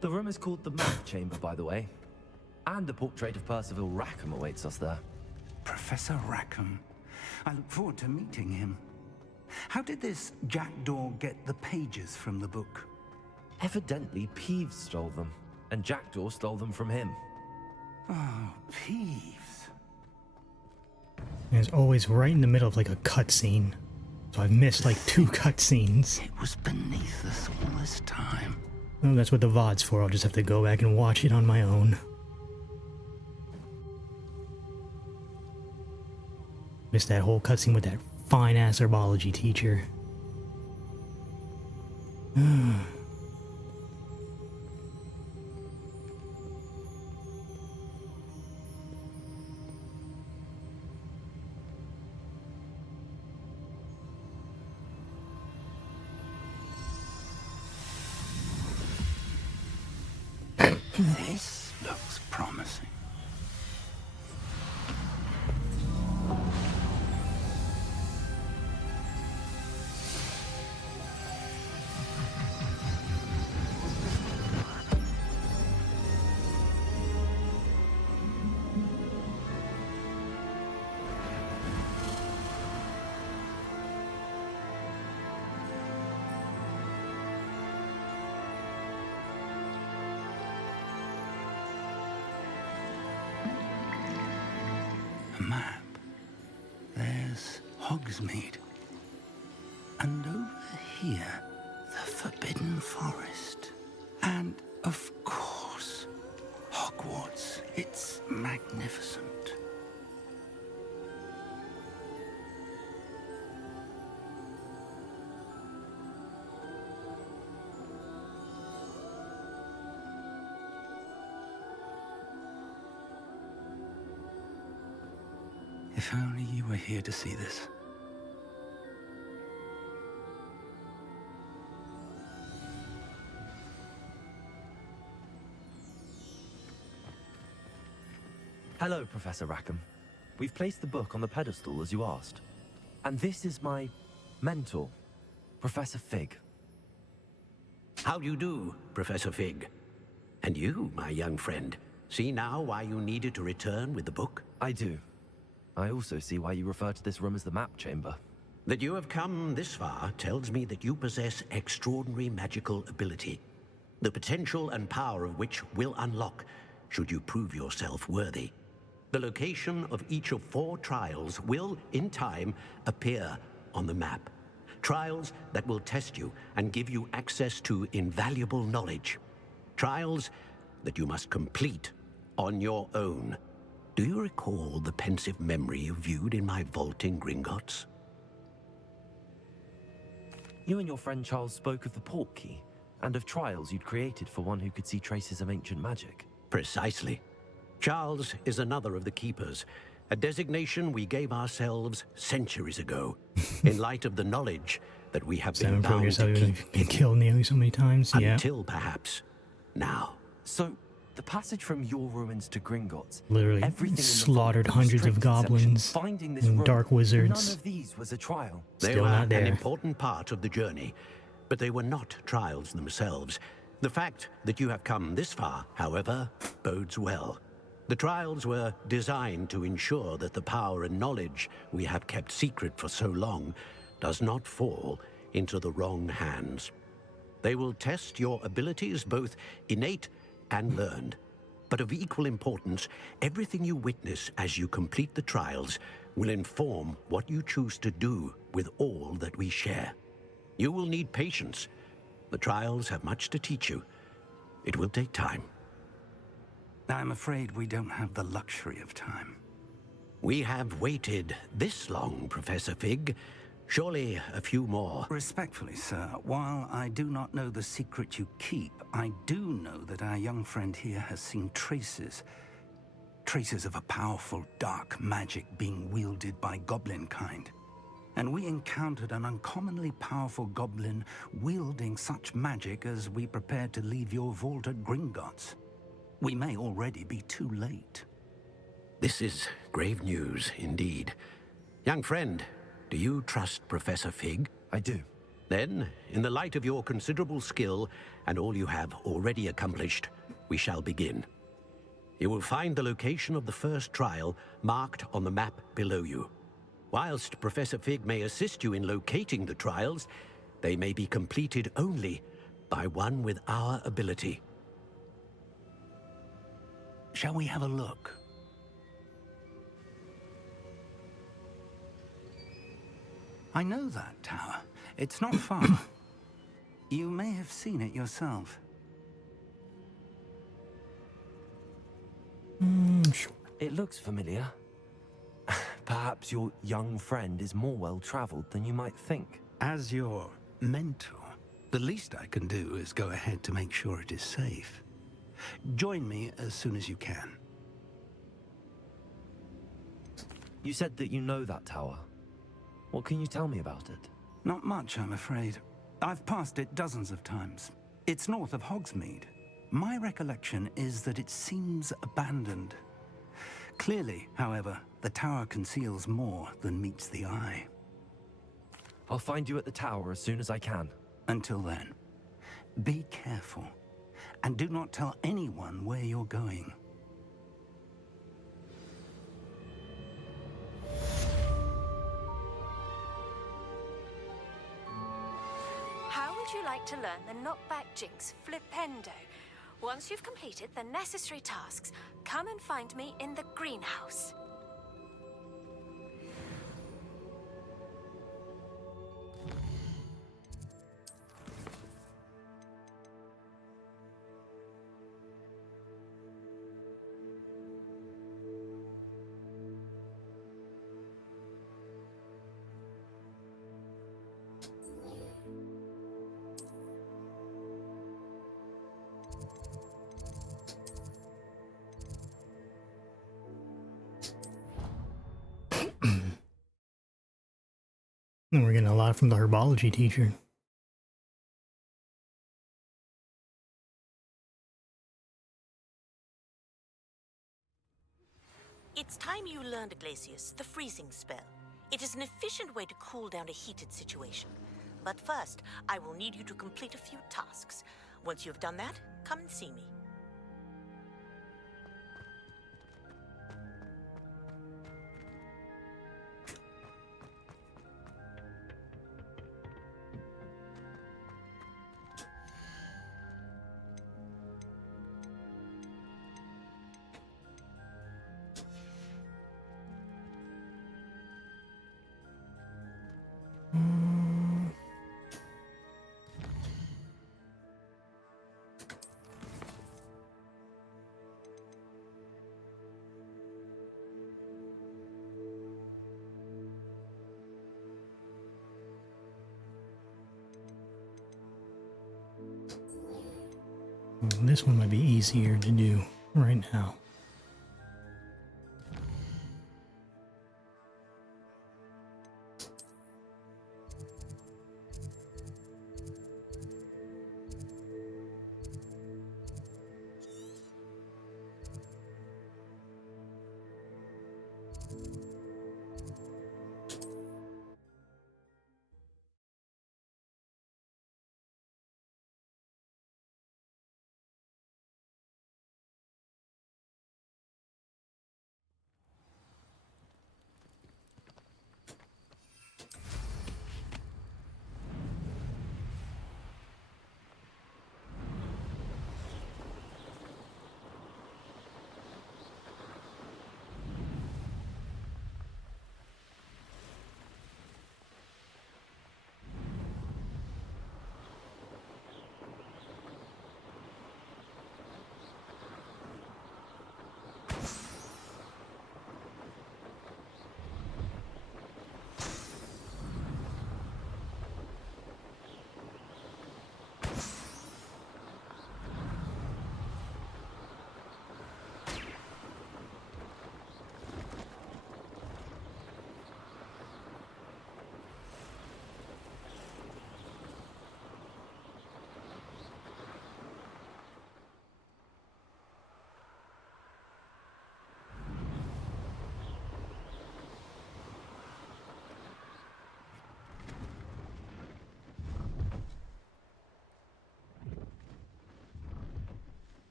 The room is called the Map Chamber, by the way. And a portrait of Percival Rackham awaits us there. Professor Rackham. I look forward to meeting him. How did this Jackdaw get the pages from the book? Evidently, Peeves stole them, and Jackdaw stole them from him. Oh, Peeves. And it's always right in the middle of like a cutscene. So I've missed like 2 cutscenes. It was beneath us all this time. Oh, that's what the VOD's for. I'll just have to go back and watch it on my own. Missed that whole cutscene with that fine-ass herbology teacher. This looks promising. Map. There's Hogsmeade. And over here, the Forbidden Forest. And, of course, Hogwarts. It's magnificent. If only you were here to see this. Hello, Professor Rackham. We've placed the book on the pedestal as you asked. And this is my mentor, Professor Fig. How do you do, Professor Fig? And you, my young friend, see now why you needed to return with the book? I do. I also see why you refer to this room as the Map Chamber. That you have come this far tells me that you possess extraordinary magical ability, the potential and power of which will unlock should you prove yourself worthy. The location of each of 4 trials will, in time, appear on the map. Trials that will test you and give you access to invaluable knowledge. Trials that you must complete on your own. Do you recall the pensive memory you viewed in my vault in Gringotts? You and your friend Charles spoke of the port key, and of trials you'd created for one who could see traces of ancient magic. Precisely. Charles is another of the Keepers, a designation we gave ourselves centuries ago, in light of the knowledge that we have been bound to keep been killed nearly so many times. Until perhaps now. So, the passage from your ruins to Gringotts, Literally slaughtered hundreds of goblins and dark wizards. None of these was a trial. Still They were not there. an important part of the journey, but they were not trials themselves. The fact that you have come this far, however, bodes well. The trials were designed to ensure that the power and knowledge we have kept secret for so long does not fall into the wrong hands. They will test your abilities, both innate and learned. But of equal importance, everything you witness as you complete the trials will inform what you choose to do with all that we share. You will need patience. The trials have much to teach you. It will take time. I'm afraid we don't have the luxury of time. We have waited this long, Professor Fig. Surely a few more. Respectfully, sir, while I do not know the secret you keep, I do know that our young friend here has seen traces of a powerful dark magic being wielded by goblin kind. And we encountered an uncommonly powerful goblin wielding such magic as we prepared to leave your vault at Gringotts. We may already be too late. This is grave news indeed. Young friend, do you trust Professor Fig? I do. Then, in the light of your considerable skill and all you have already accomplished, we shall begin. You will find the location of the first trial marked on the map below you. Whilst Professor Fig may assist you in locating the trials, they may be completed only by one with our ability. Shall we have a look? I know that tower. It's not far. You may have seen it yourself. Sure. It looks familiar. Perhaps your young friend is more well-traveled than you might think. As your mentor, the least I can do is go ahead to make sure it is safe. Join me as soon as you can. You said that you know that tower. What can you tell me about it? Not much, I'm afraid. I've passed it dozens of times. It's north of Hogsmeade. My recollection is that it seems abandoned. Clearly, however, the tower conceals more than meets the eye. I'll find you at the tower as soon as I can. Until then, be careful, and do not tell anyone where you're going. How would you like to learn the knockback jinx flipendo? Once you've completed the necessary tasks, come and find me in the greenhouse. And we're getting a lot from the herbology teacher. It's time you learned, Glacius, the freezing spell. It is an efficient way to cool down a heated situation. But first, I will need you to complete a few tasks. Once you've done that, come and see me. This one might be easier to do right now.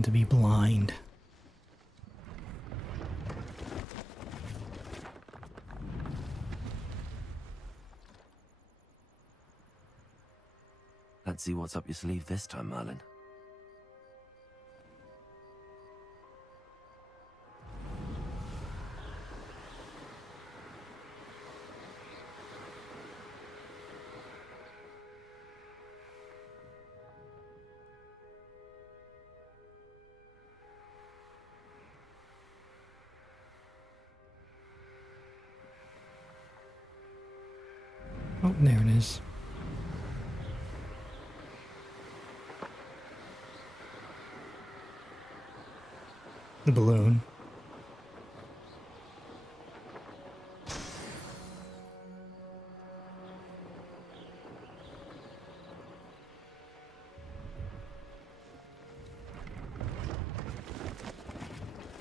And to be blind. Let's see what's up your sleeve this time, Merlin. Oh, there it is. The balloon.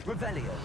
Revelio.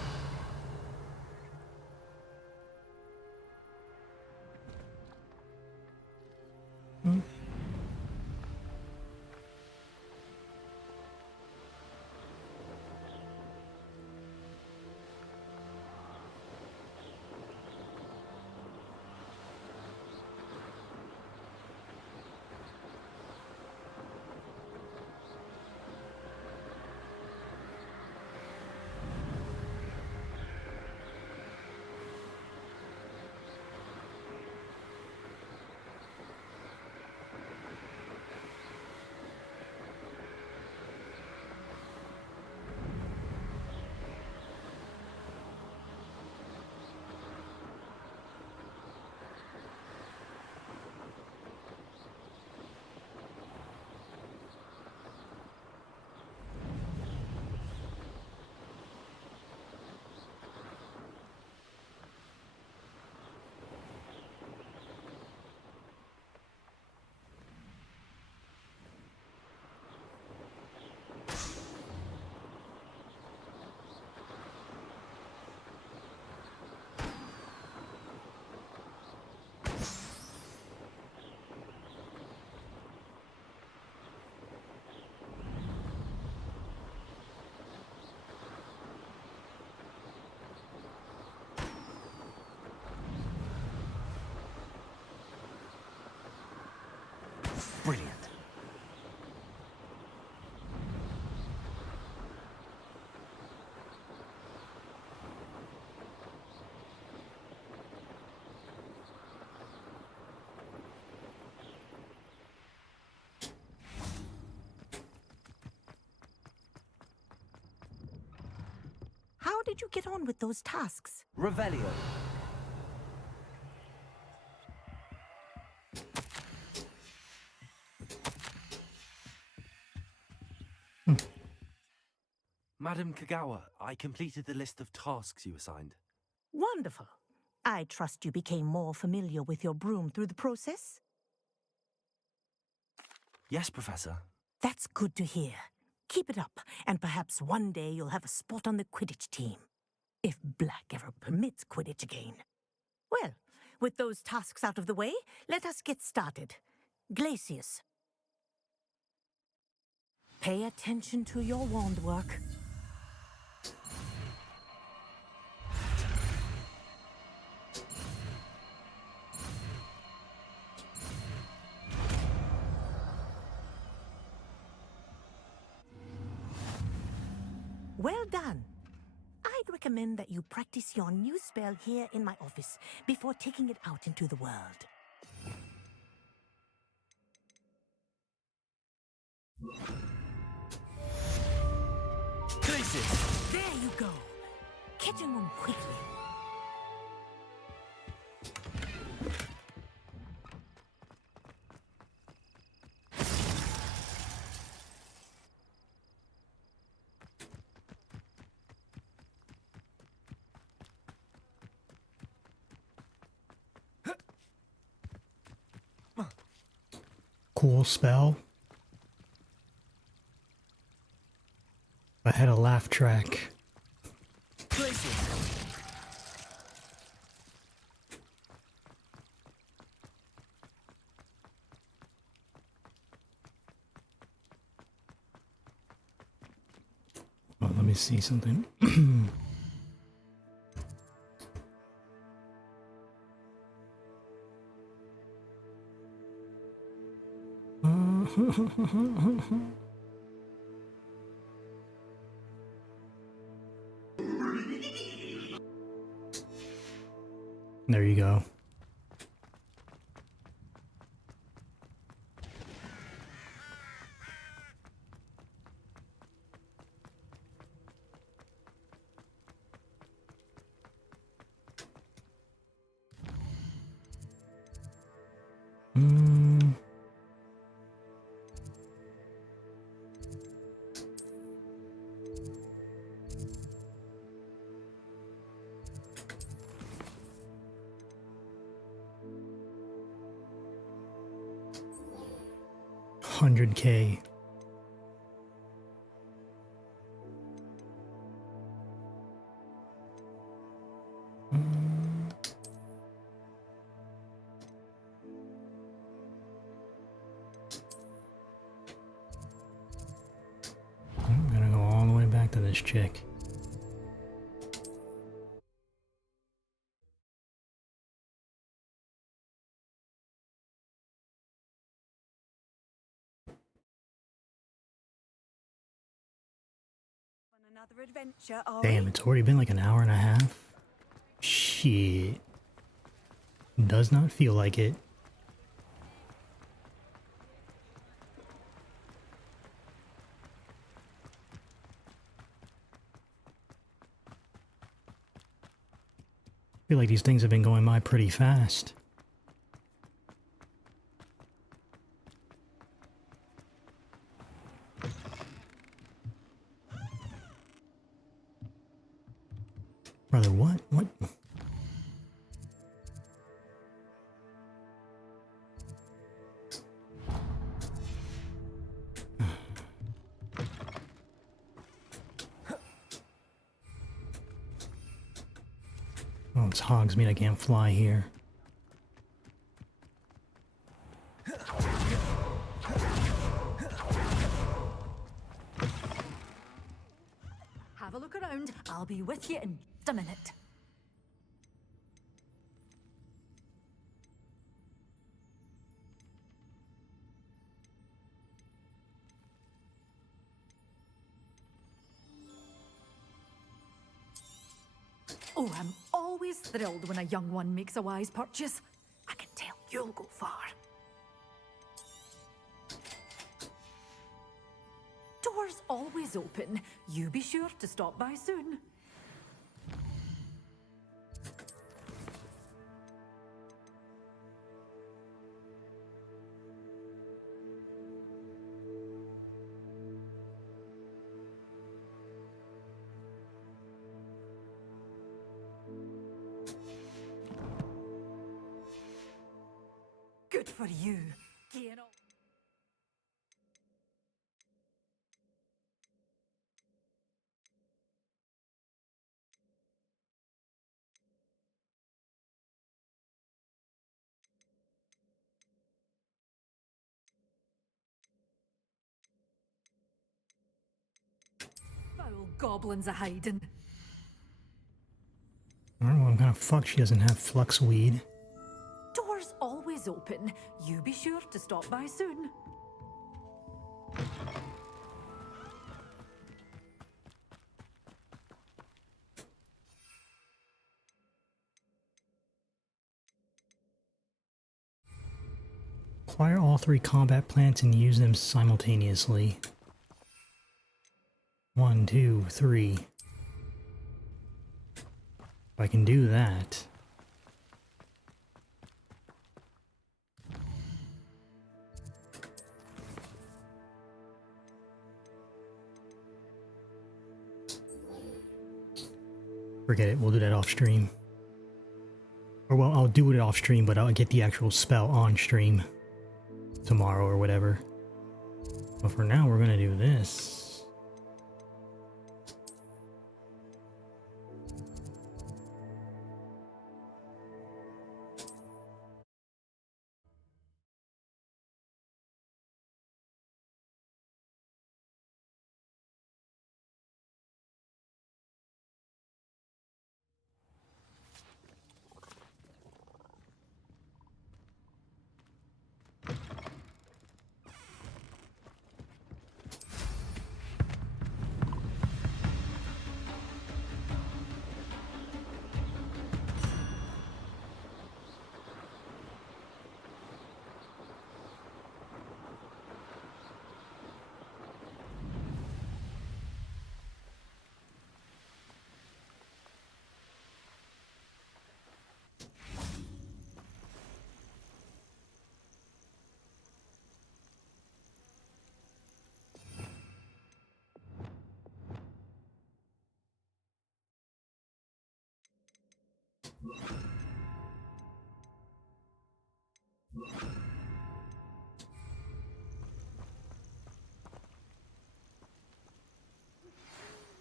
Brilliant. How did you get on with those tasks? Revelio. Madam Kagawa, I completed the list of tasks you assigned. Wonderful. I trust you became more familiar with your broom through the process? Yes, Professor. That's good to hear. Keep it up, and perhaps one day you'll have a spot on the Quidditch team. If Black ever permits Quidditch again. Well, with those tasks out of the way, let us get started. Glacius. Pay attention to your wand work. Well done. I'd recommend that you practice your new spell here in my office before taking it out into the world. Places! There you go. Catching them quickly. Cool spell. I had a laugh track. let me see something. There you go. Mm. $100K. I'm gonna go all the way back to this chick. Another adventure, are Damn, we? it's already been like an hour and a half. Shit. Does not feel like it. I feel like these things have been going by pretty fast. Brother, what? What? Oh, it's hogs mean I can't fly here. Have a look around. I'll be with you in just a minute. Oh, I'm always thrilled when a young one makes a wise purchase. I can tell you'll go far. Doors always open. You be sure to stop by soon. Good for you. Get on. Foul goblins a hiding. I don't know what kind of fuck she doesn't have flux weed. Doors always open. You be sure to stop by soon. Acquire all 3 combat plants and use them simultaneously. 1, 2, 3. If I can do that. Forget it, we'll do that off stream. Or well, I'll do it off stream, but I'll get the actual spell on stream tomorrow or whatever. But for now, we're gonna do this.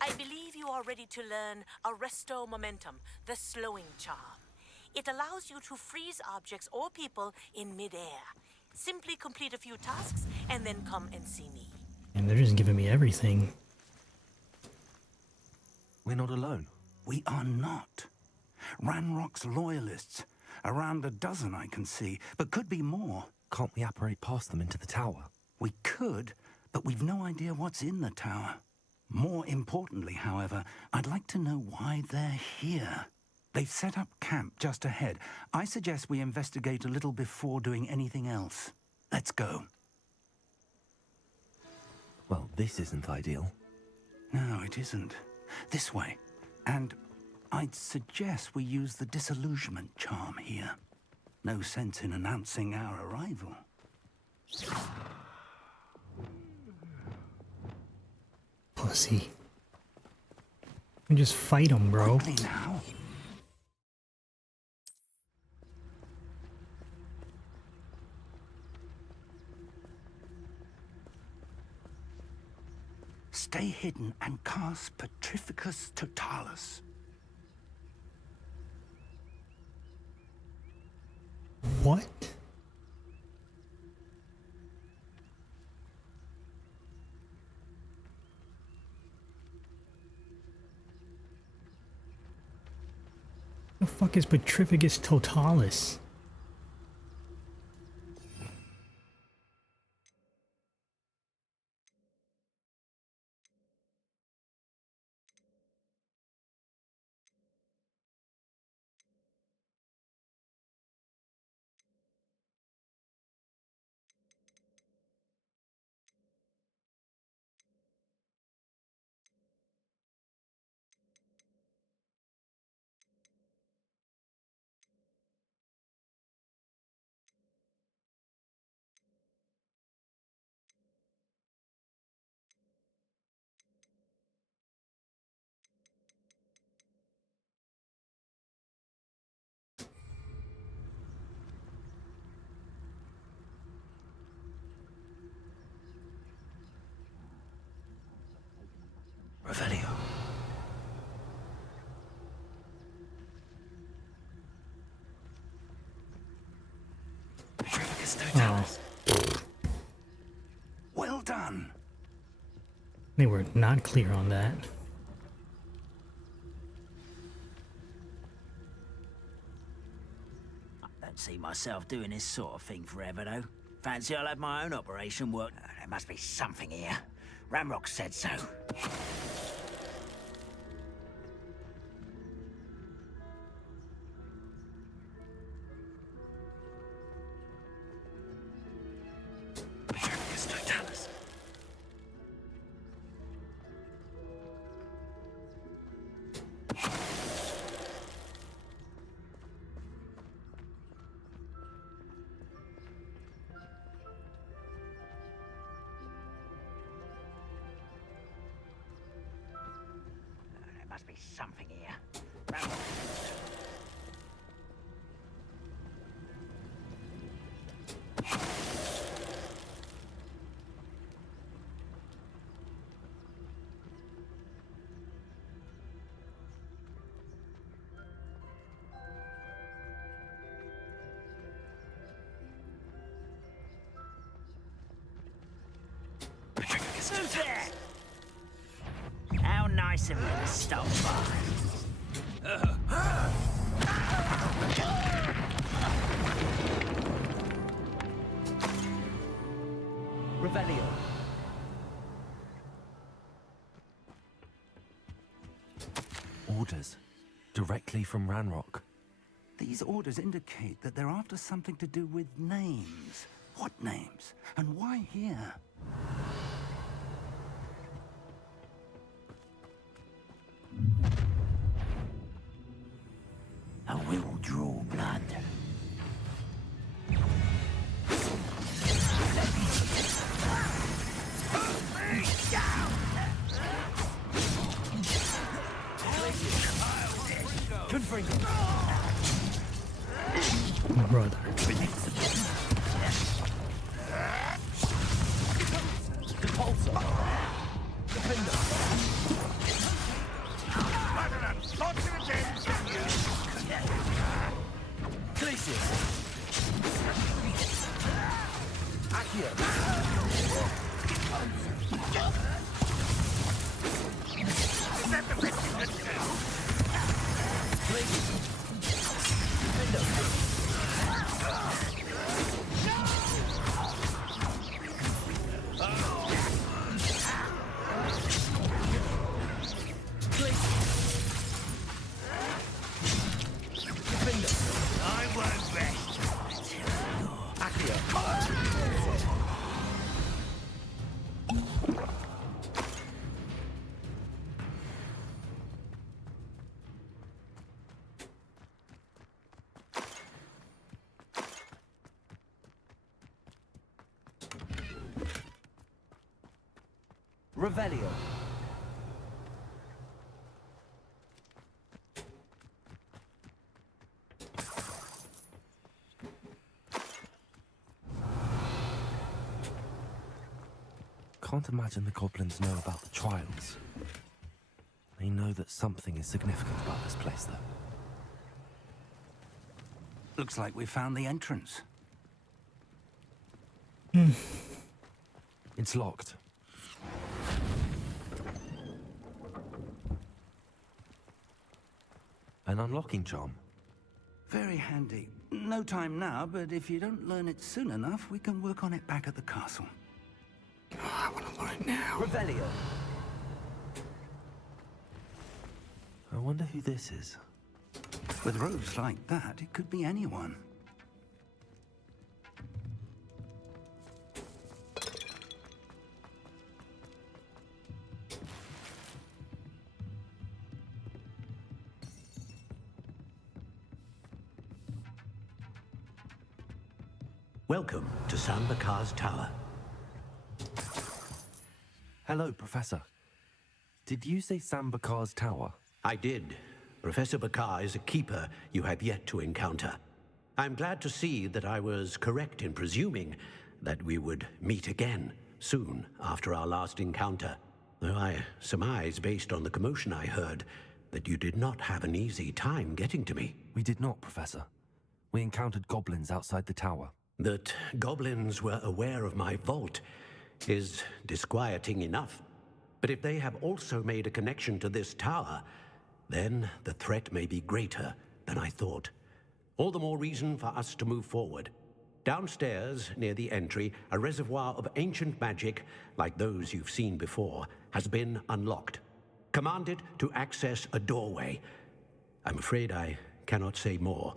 I believe you are ready to learn Arresto Momentum, the slowing charm. It allows you to freeze objects or people in midair. Simply complete a few tasks and then come and see me. And they're just giving me everything. We're not alone. We are not. Ranrock's loyalists. Around a dozen I can see, but could be more. Can't we apparate past them into the tower? We could, but we've no idea what's in the tower. More importantly, however, I'd like to know why they're here. They've set up camp just ahead. I suggest we investigate a little before doing anything else. Let's go. Well, this isn't ideal. No, it isn't. This way. And I'd suggest we use the disillusionment charm here. No sense in announcing our arrival. Pussy. And just fight him, bro. Quickly now. Stay hidden and cast Petrificus Totalis. What? The fuck is Petrificus Totalis? Revelio. Oh. Well done. They were not clear on that. I don't see myself doing this sort of thing forever, though. Fancy I'll have my own operation work. There must be something here. Ramrock said so. Must be something here. Who's there? How nice of you to stop by. Revelio. Orders. Directly from Ranrock. These orders indicate that they're after something to do with names. What names? And why here? I will draw blood. Confringo. Brother. Revelio. Can't imagine the goblins know about the trials. They know that something is significant about this place, though. Looks like we found the entrance. It's locked. An unlocking charm. Very handy. No time now, but if you don't learn it soon enough, we can work on it back at the castle. Oh, I want to learn now. Revelio. I wonder who this is. With robes like that, it could be anyone. Welcome to Sambakar's Tower. Hello, Professor. Did you say Sambakar's Tower? I did. Professor Bakar is a keeper you have yet to encounter. I'm glad to see that I was correct in presuming that we would meet again soon after our last encounter, though I surmise, based on the commotion I heard, that you did not have an easy time getting to me. We did not, Professor. We encountered goblins outside the tower. That goblins were aware of my vault is disquieting enough. But if they have also made a connection to this tower, then the threat may be greater than I thought. All the more reason for us to move forward. Downstairs, near the entry, a reservoir of ancient magic, like those you've seen before, has been unlocked. Commanded to access a doorway. I'm afraid I cannot say more.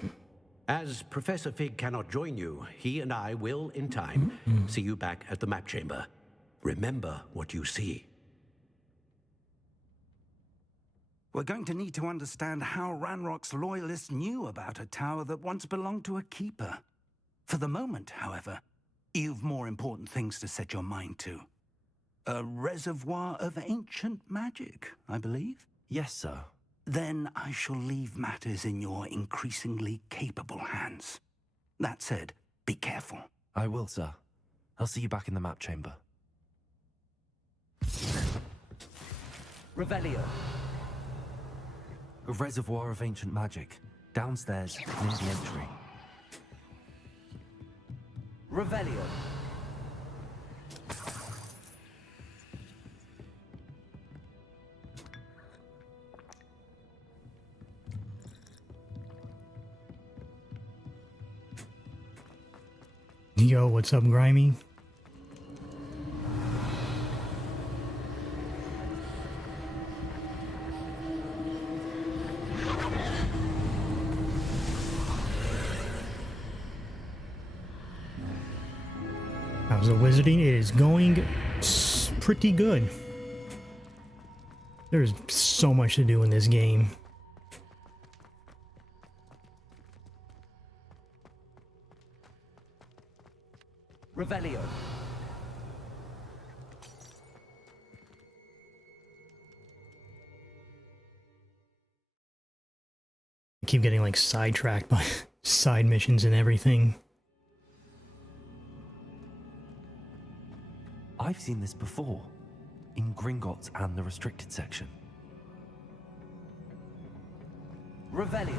As Professor Fig cannot join you, he and I will, in time, see you back at the map chamber. Remember what you see. We're going to need to understand how Ranrock's loyalists knew about a tower that once belonged to a keeper. For the moment, however, you've more important things to set your mind to. A reservoir of ancient magic, I believe? Yes, sir. Then I shall leave matters in your increasingly capable hands. That said, be careful. I will, sir. I'll see you back in the map chamber. Revelio. A reservoir of ancient magic, downstairs near the entry. Revelio. Yo, what's up, Grimy? How's the wizarding? It is going pretty good. There's so much to do in this game. Revelio. I keep getting like sidetracked by side missions and everything. I've seen this before, in Gringotts and the restricted section. Revelio.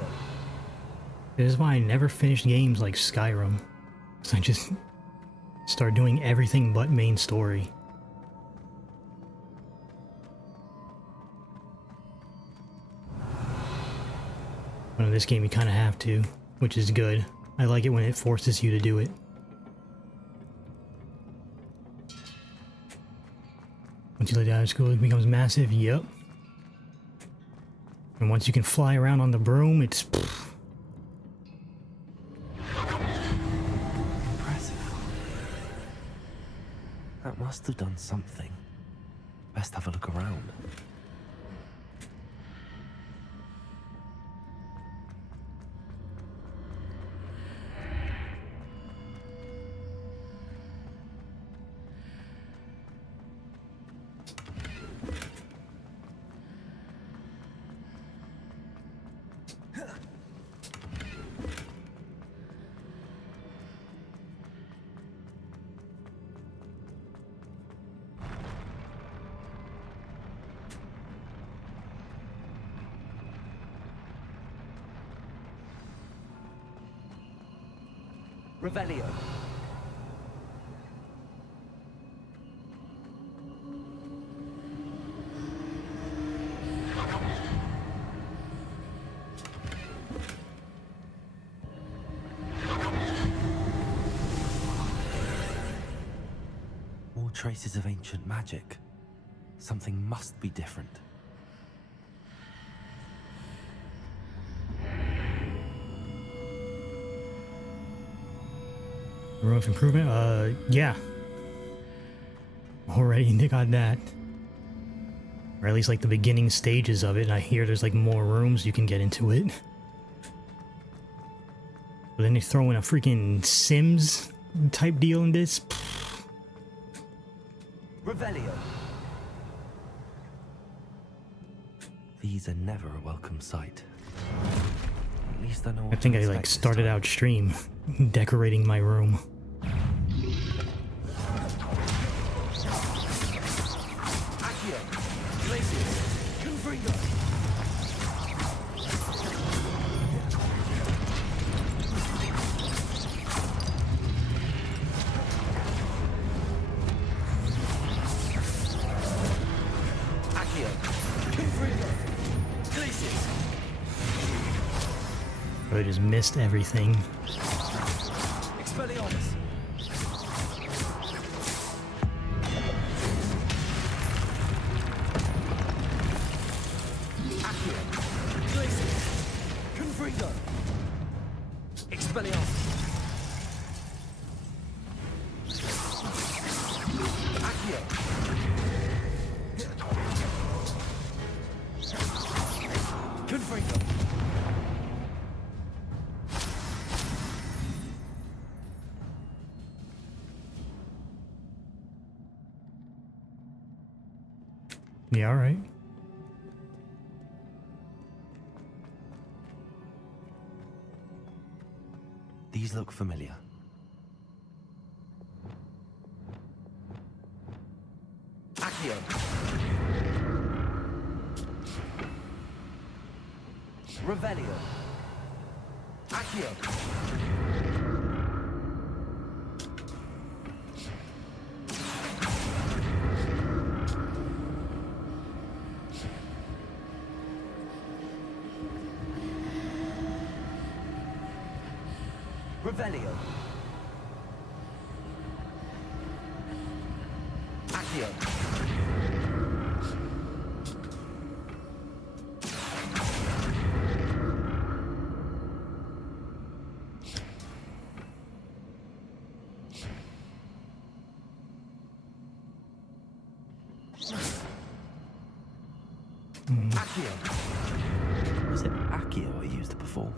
This is why I never finished games like Skyrim. So I just start doing everything but main story. But in this game you kind of have to, which is good. I like it when it forces you to do it. Once you let out of school, it becomes massive. Yep. And once you can fly around on the broom, it's... Impressive. That must have done something. Best have a look around. Revelio. More traces of ancient magic. Something must be different. Room of improvement? Yeah. Already got that. Or at least like the beginning stages of it, and I hear there's like more rooms you can get into it. But then they throw in a freaking Sims type deal in this. Revelio. These are never a welcome sight. At least I know what I think to I like expect this started time. out stream decorating my room. Accio. Glacius. Confringo. Accio. Confringo. Glacius. I just missed everything. Expelliarmus. Accio. Glacius. Confringo. Expelliarmus. Accio. Confringo. Yeah, alright. These look familiar. Accio. Revelio. Accio. Revelio. Accio. Accio. Was it Accio I used before?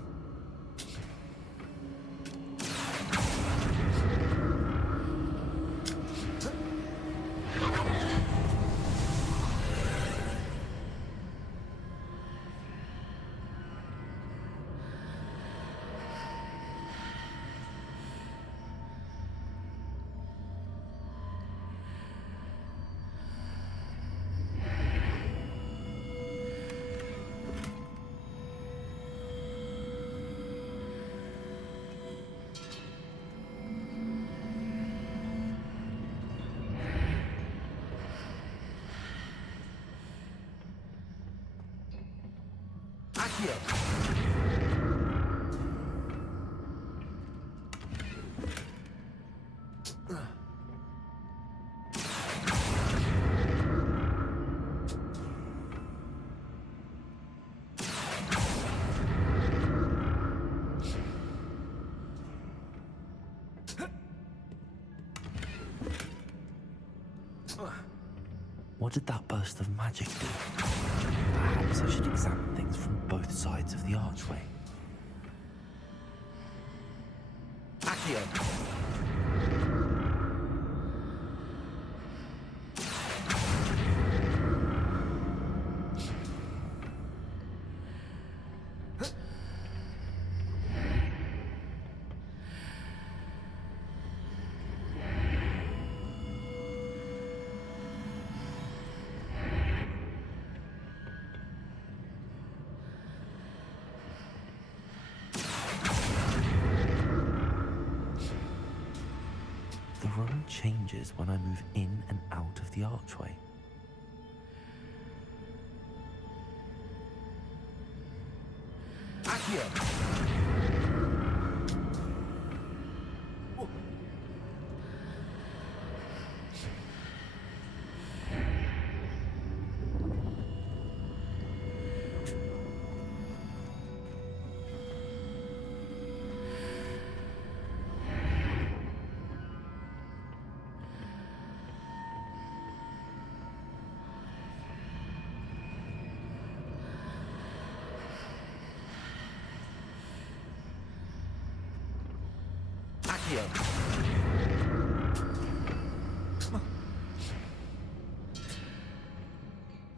What did that burst of magic do? Perhaps I should examine things from both sides of the archway. Accio! The room changes when I move in and out of the archway.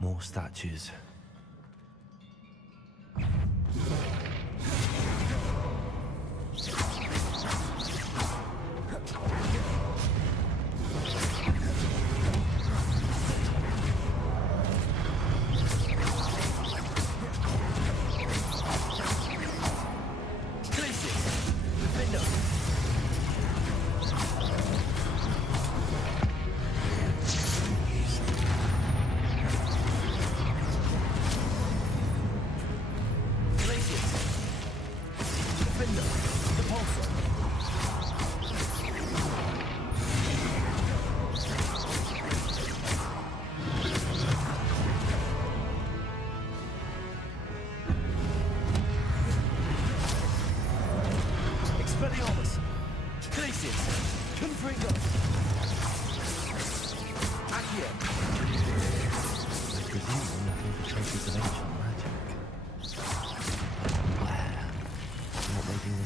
More statues.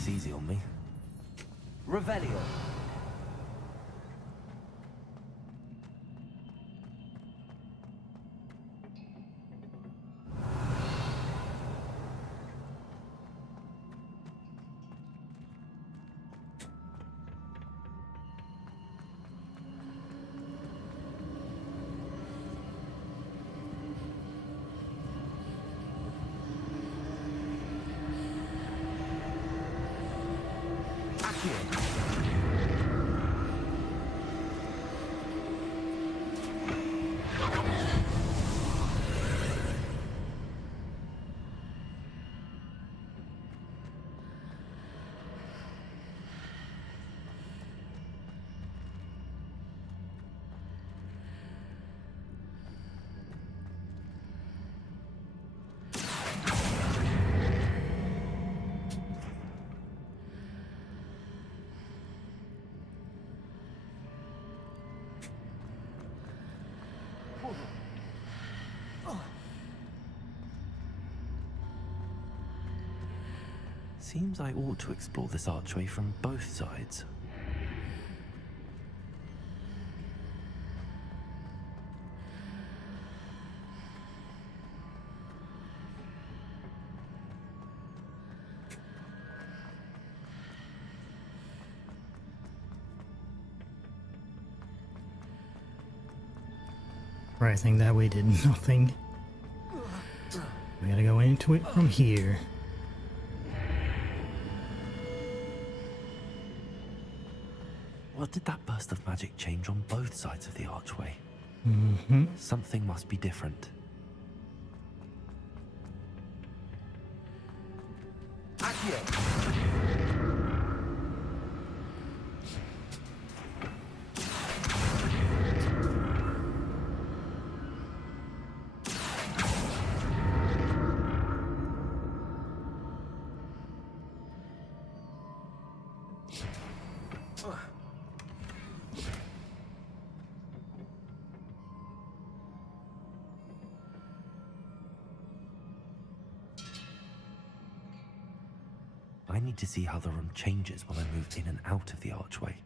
Easy on me. Revelio. Seems I ought to explore this archway from both sides. Right, I think that way did nothing. We gotta go into it from here. What did that burst of magic change on both sides of the archway? Mm-hmm. Something must be different. I need to see how the room changes when I move in and out of the archway.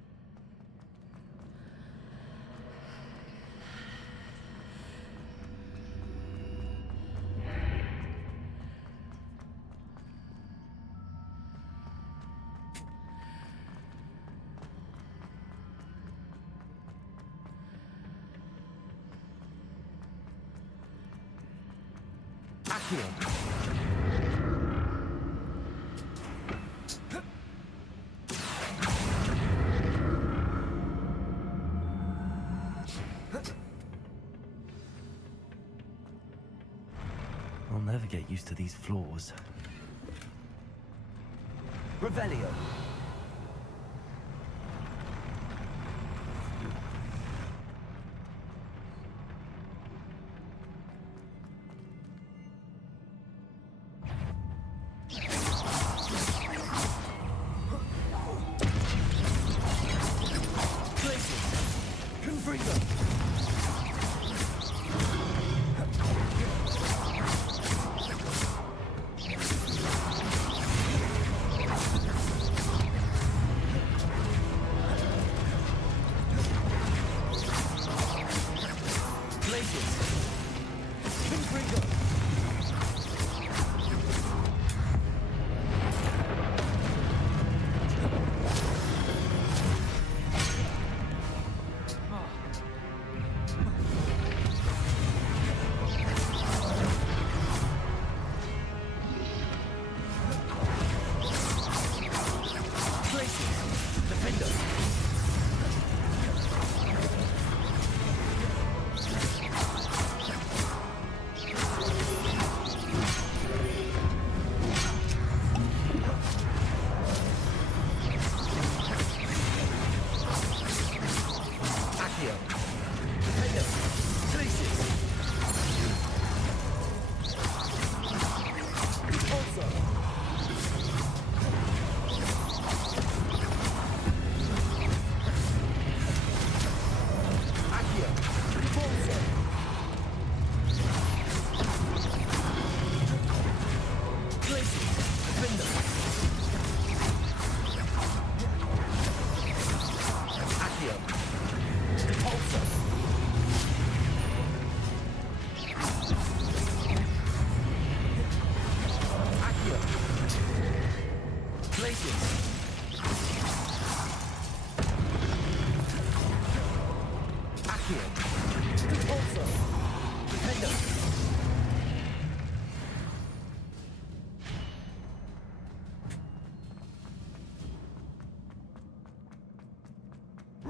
I'll never get used to these floors. Revelio.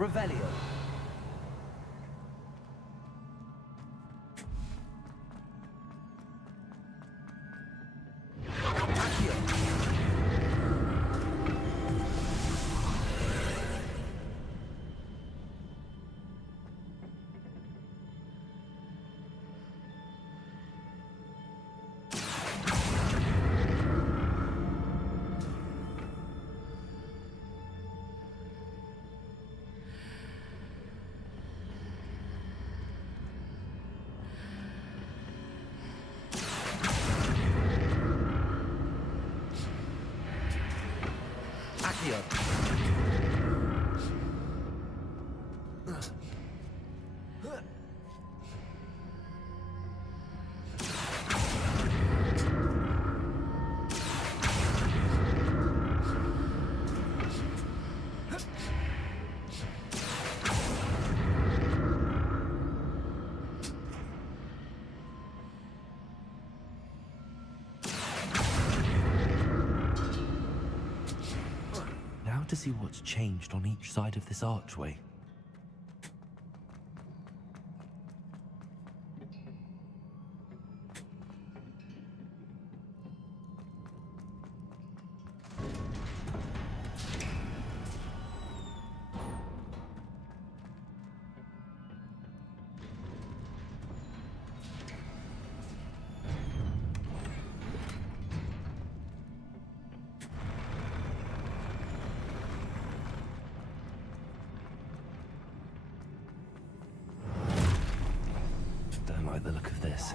Revelio. Now to see what's changed on each side of this archway. like the look of this.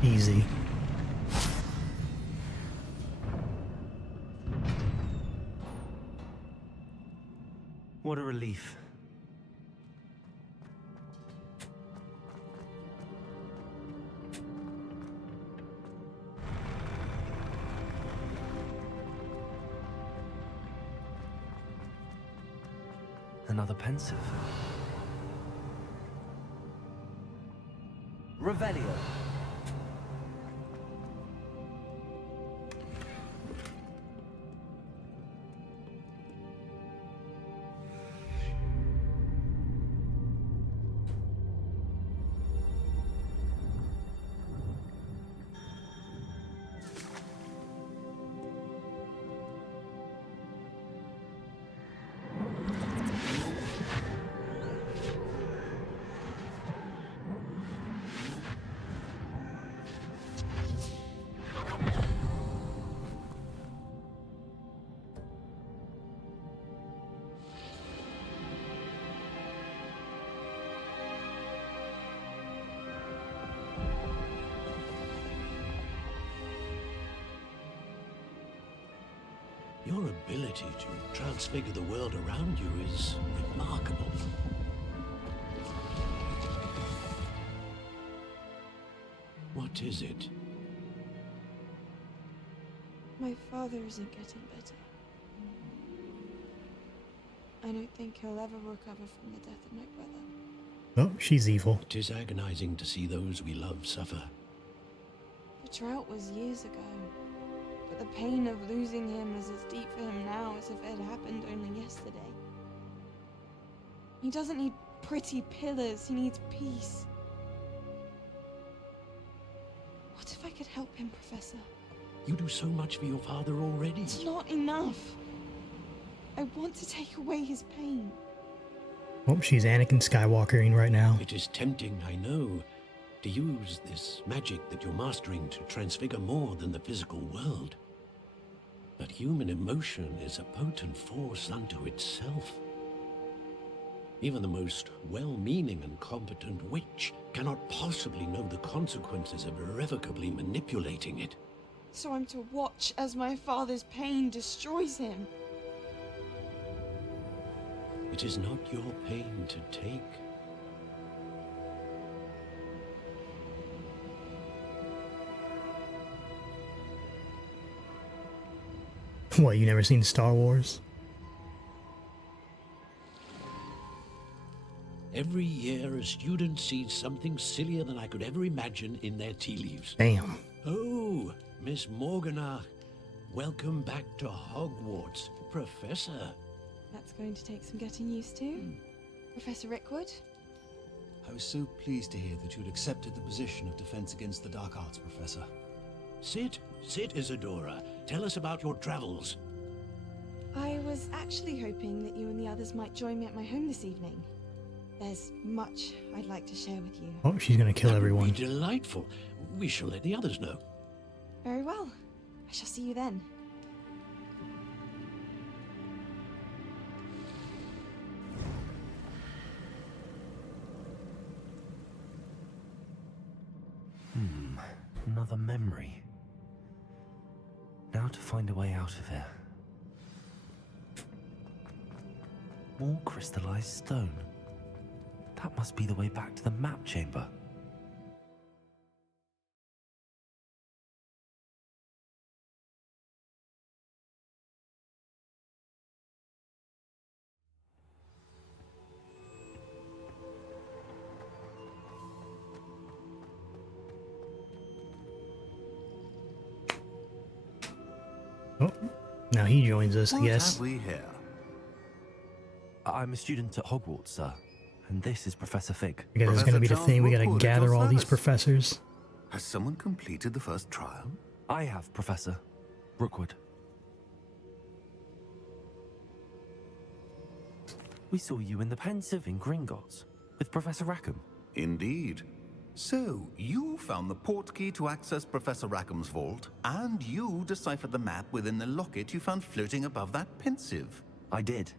Easy. What a relief. another pensive. Revelio. Your ability to transfigure the world around you is remarkable. What is it? My father isn't getting better. I don't think he'll ever recover from the death of my brother. Oh, she's evil. It is agonizing to see those we love suffer. The drought was years ago, but the pain of losing him is as deep for him now as if it had happened only yesterday. He doesn't need pretty pillars, he needs peace. What if I could help him, Professor? You do so much for your father already. It's not enough. I want to take away his pain. Oh, she's Anakin Skywalkering right now. It is tempting, I know, to use this magic that you're mastering to transfigure more than the physical world. But human emotion is a potent force unto itself. Even the most well-meaning and competent witch cannot possibly know the consequences of irrevocably manipulating it. So I'm to watch as my father's pain destroys him. It is not your pain to take. What, you never seen Star Wars? Every year, a student sees something sillier than I could ever imagine in their tea leaves. Damn. Oh, Miss Morganach, welcome back to Hogwarts, Professor. That's going to take some getting used to. Professor Rickwood? I was so pleased to hear that you'd accepted the position of Defense Against the Dark Arts, Professor. Sit, Isadora. Tell us about your travels. I was actually hoping that you and the others might join me at my home this evening. There's much I'd like to share with you. Oh, she's gonna kill everyone. That would be delightful. We shall let the others know. Very well. I shall see you then. Another memory. Now to find a way out of here. More crystallized stone. That must be the way back to the map chamber. Oh, now he joins us, I guess. What have we here? I'm a student at Hogwarts, sir. And this is Professor Fig. I guess it's gonna be the thing, we gotta gather all these professors. Has someone completed the first trial? I have, Professor. Rookwood. We saw you in the Pensive in Gringotts with Professor Rackham. Indeed. So, you found the portkey to access Professor Rackham's vault, and you deciphered the map within the locket you found floating above that Pensive. I did.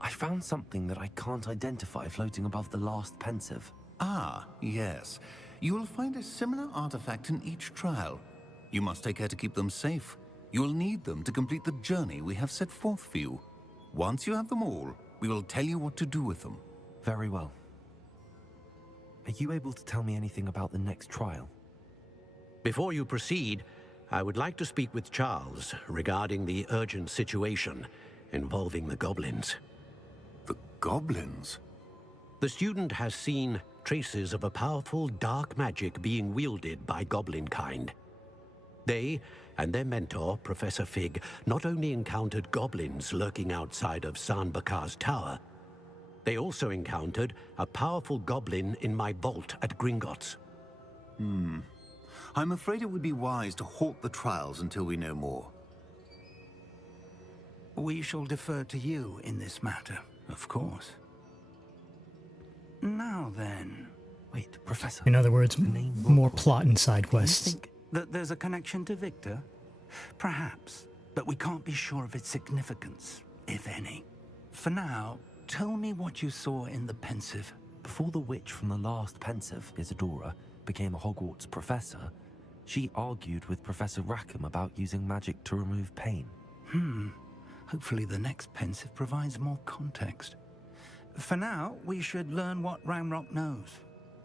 I found something that I can't identify floating above the last Pensive. Ah, yes. You will find a similar artifact in each trial. You must take care to keep them safe. You will need them to complete the journey we have set forth for you. Once you have them all, we will tell you what to do with them. Very well. Are you able to tell me anything about the next trial? Before you proceed, I would like to speak with Charles regarding the urgent situation involving the goblins. The goblins. The student has seen traces of a powerful dark magic being wielded by goblin kind. They and their mentor, Professor Fig, not only encountered goblins lurking outside of San Bakar's tower, they also encountered a powerful goblin in my vault at Gringotts. I'm afraid it would be wise to halt the trials until we know more. We shall defer to you in this matter, of course. Now then... Wait, Professor. In other words, more plot and side quests. Think that there's a connection to Victor? Perhaps, but we can't be sure of its significance, if any. For now, tell me what you saw in the Pensive. Before the witch from the last Pensive, Isadora, became a Hogwarts professor, she argued with Professor Rackham about using magic to remove pain. Hopefully the next Pensive provides more context. For now, we should learn what Ramrock knows.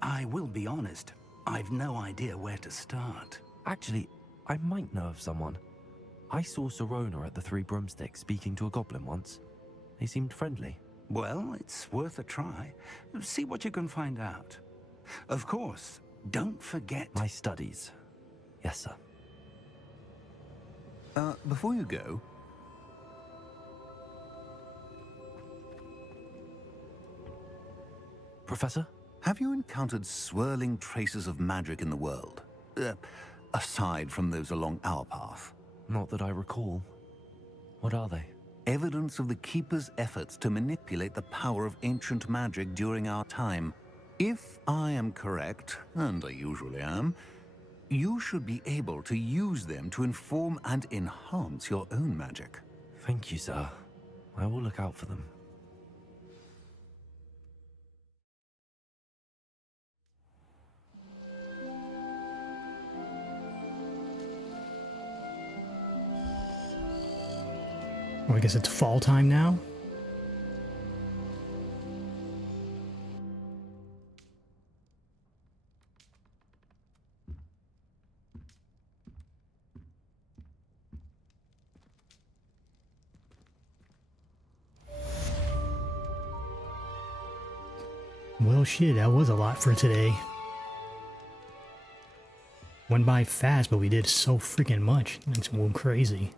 I will be honest, I've no idea where to start. Actually, I might know of someone. I saw Sirona at the Three Broomsticks speaking to a goblin once. They seemed friendly. Well, it's worth a try. See what you can find out. Of course, don't forget... My studies. Yes, sir. Before you go... Professor? Have you encountered swirling traces of magic in the world? Aside from those along our path? Not that I recall. What are they? Evidence of the Keeper's efforts to manipulate the power of ancient magic during our time. If I am correct, and I usually am, you should be able to use them to inform and enhance your own magic. Thank you, sir. I will look out for them. Oh, I guess it's fall time now? Well, shit, that was a lot for today. Went by fast, but we did so freaking much. It's crazy.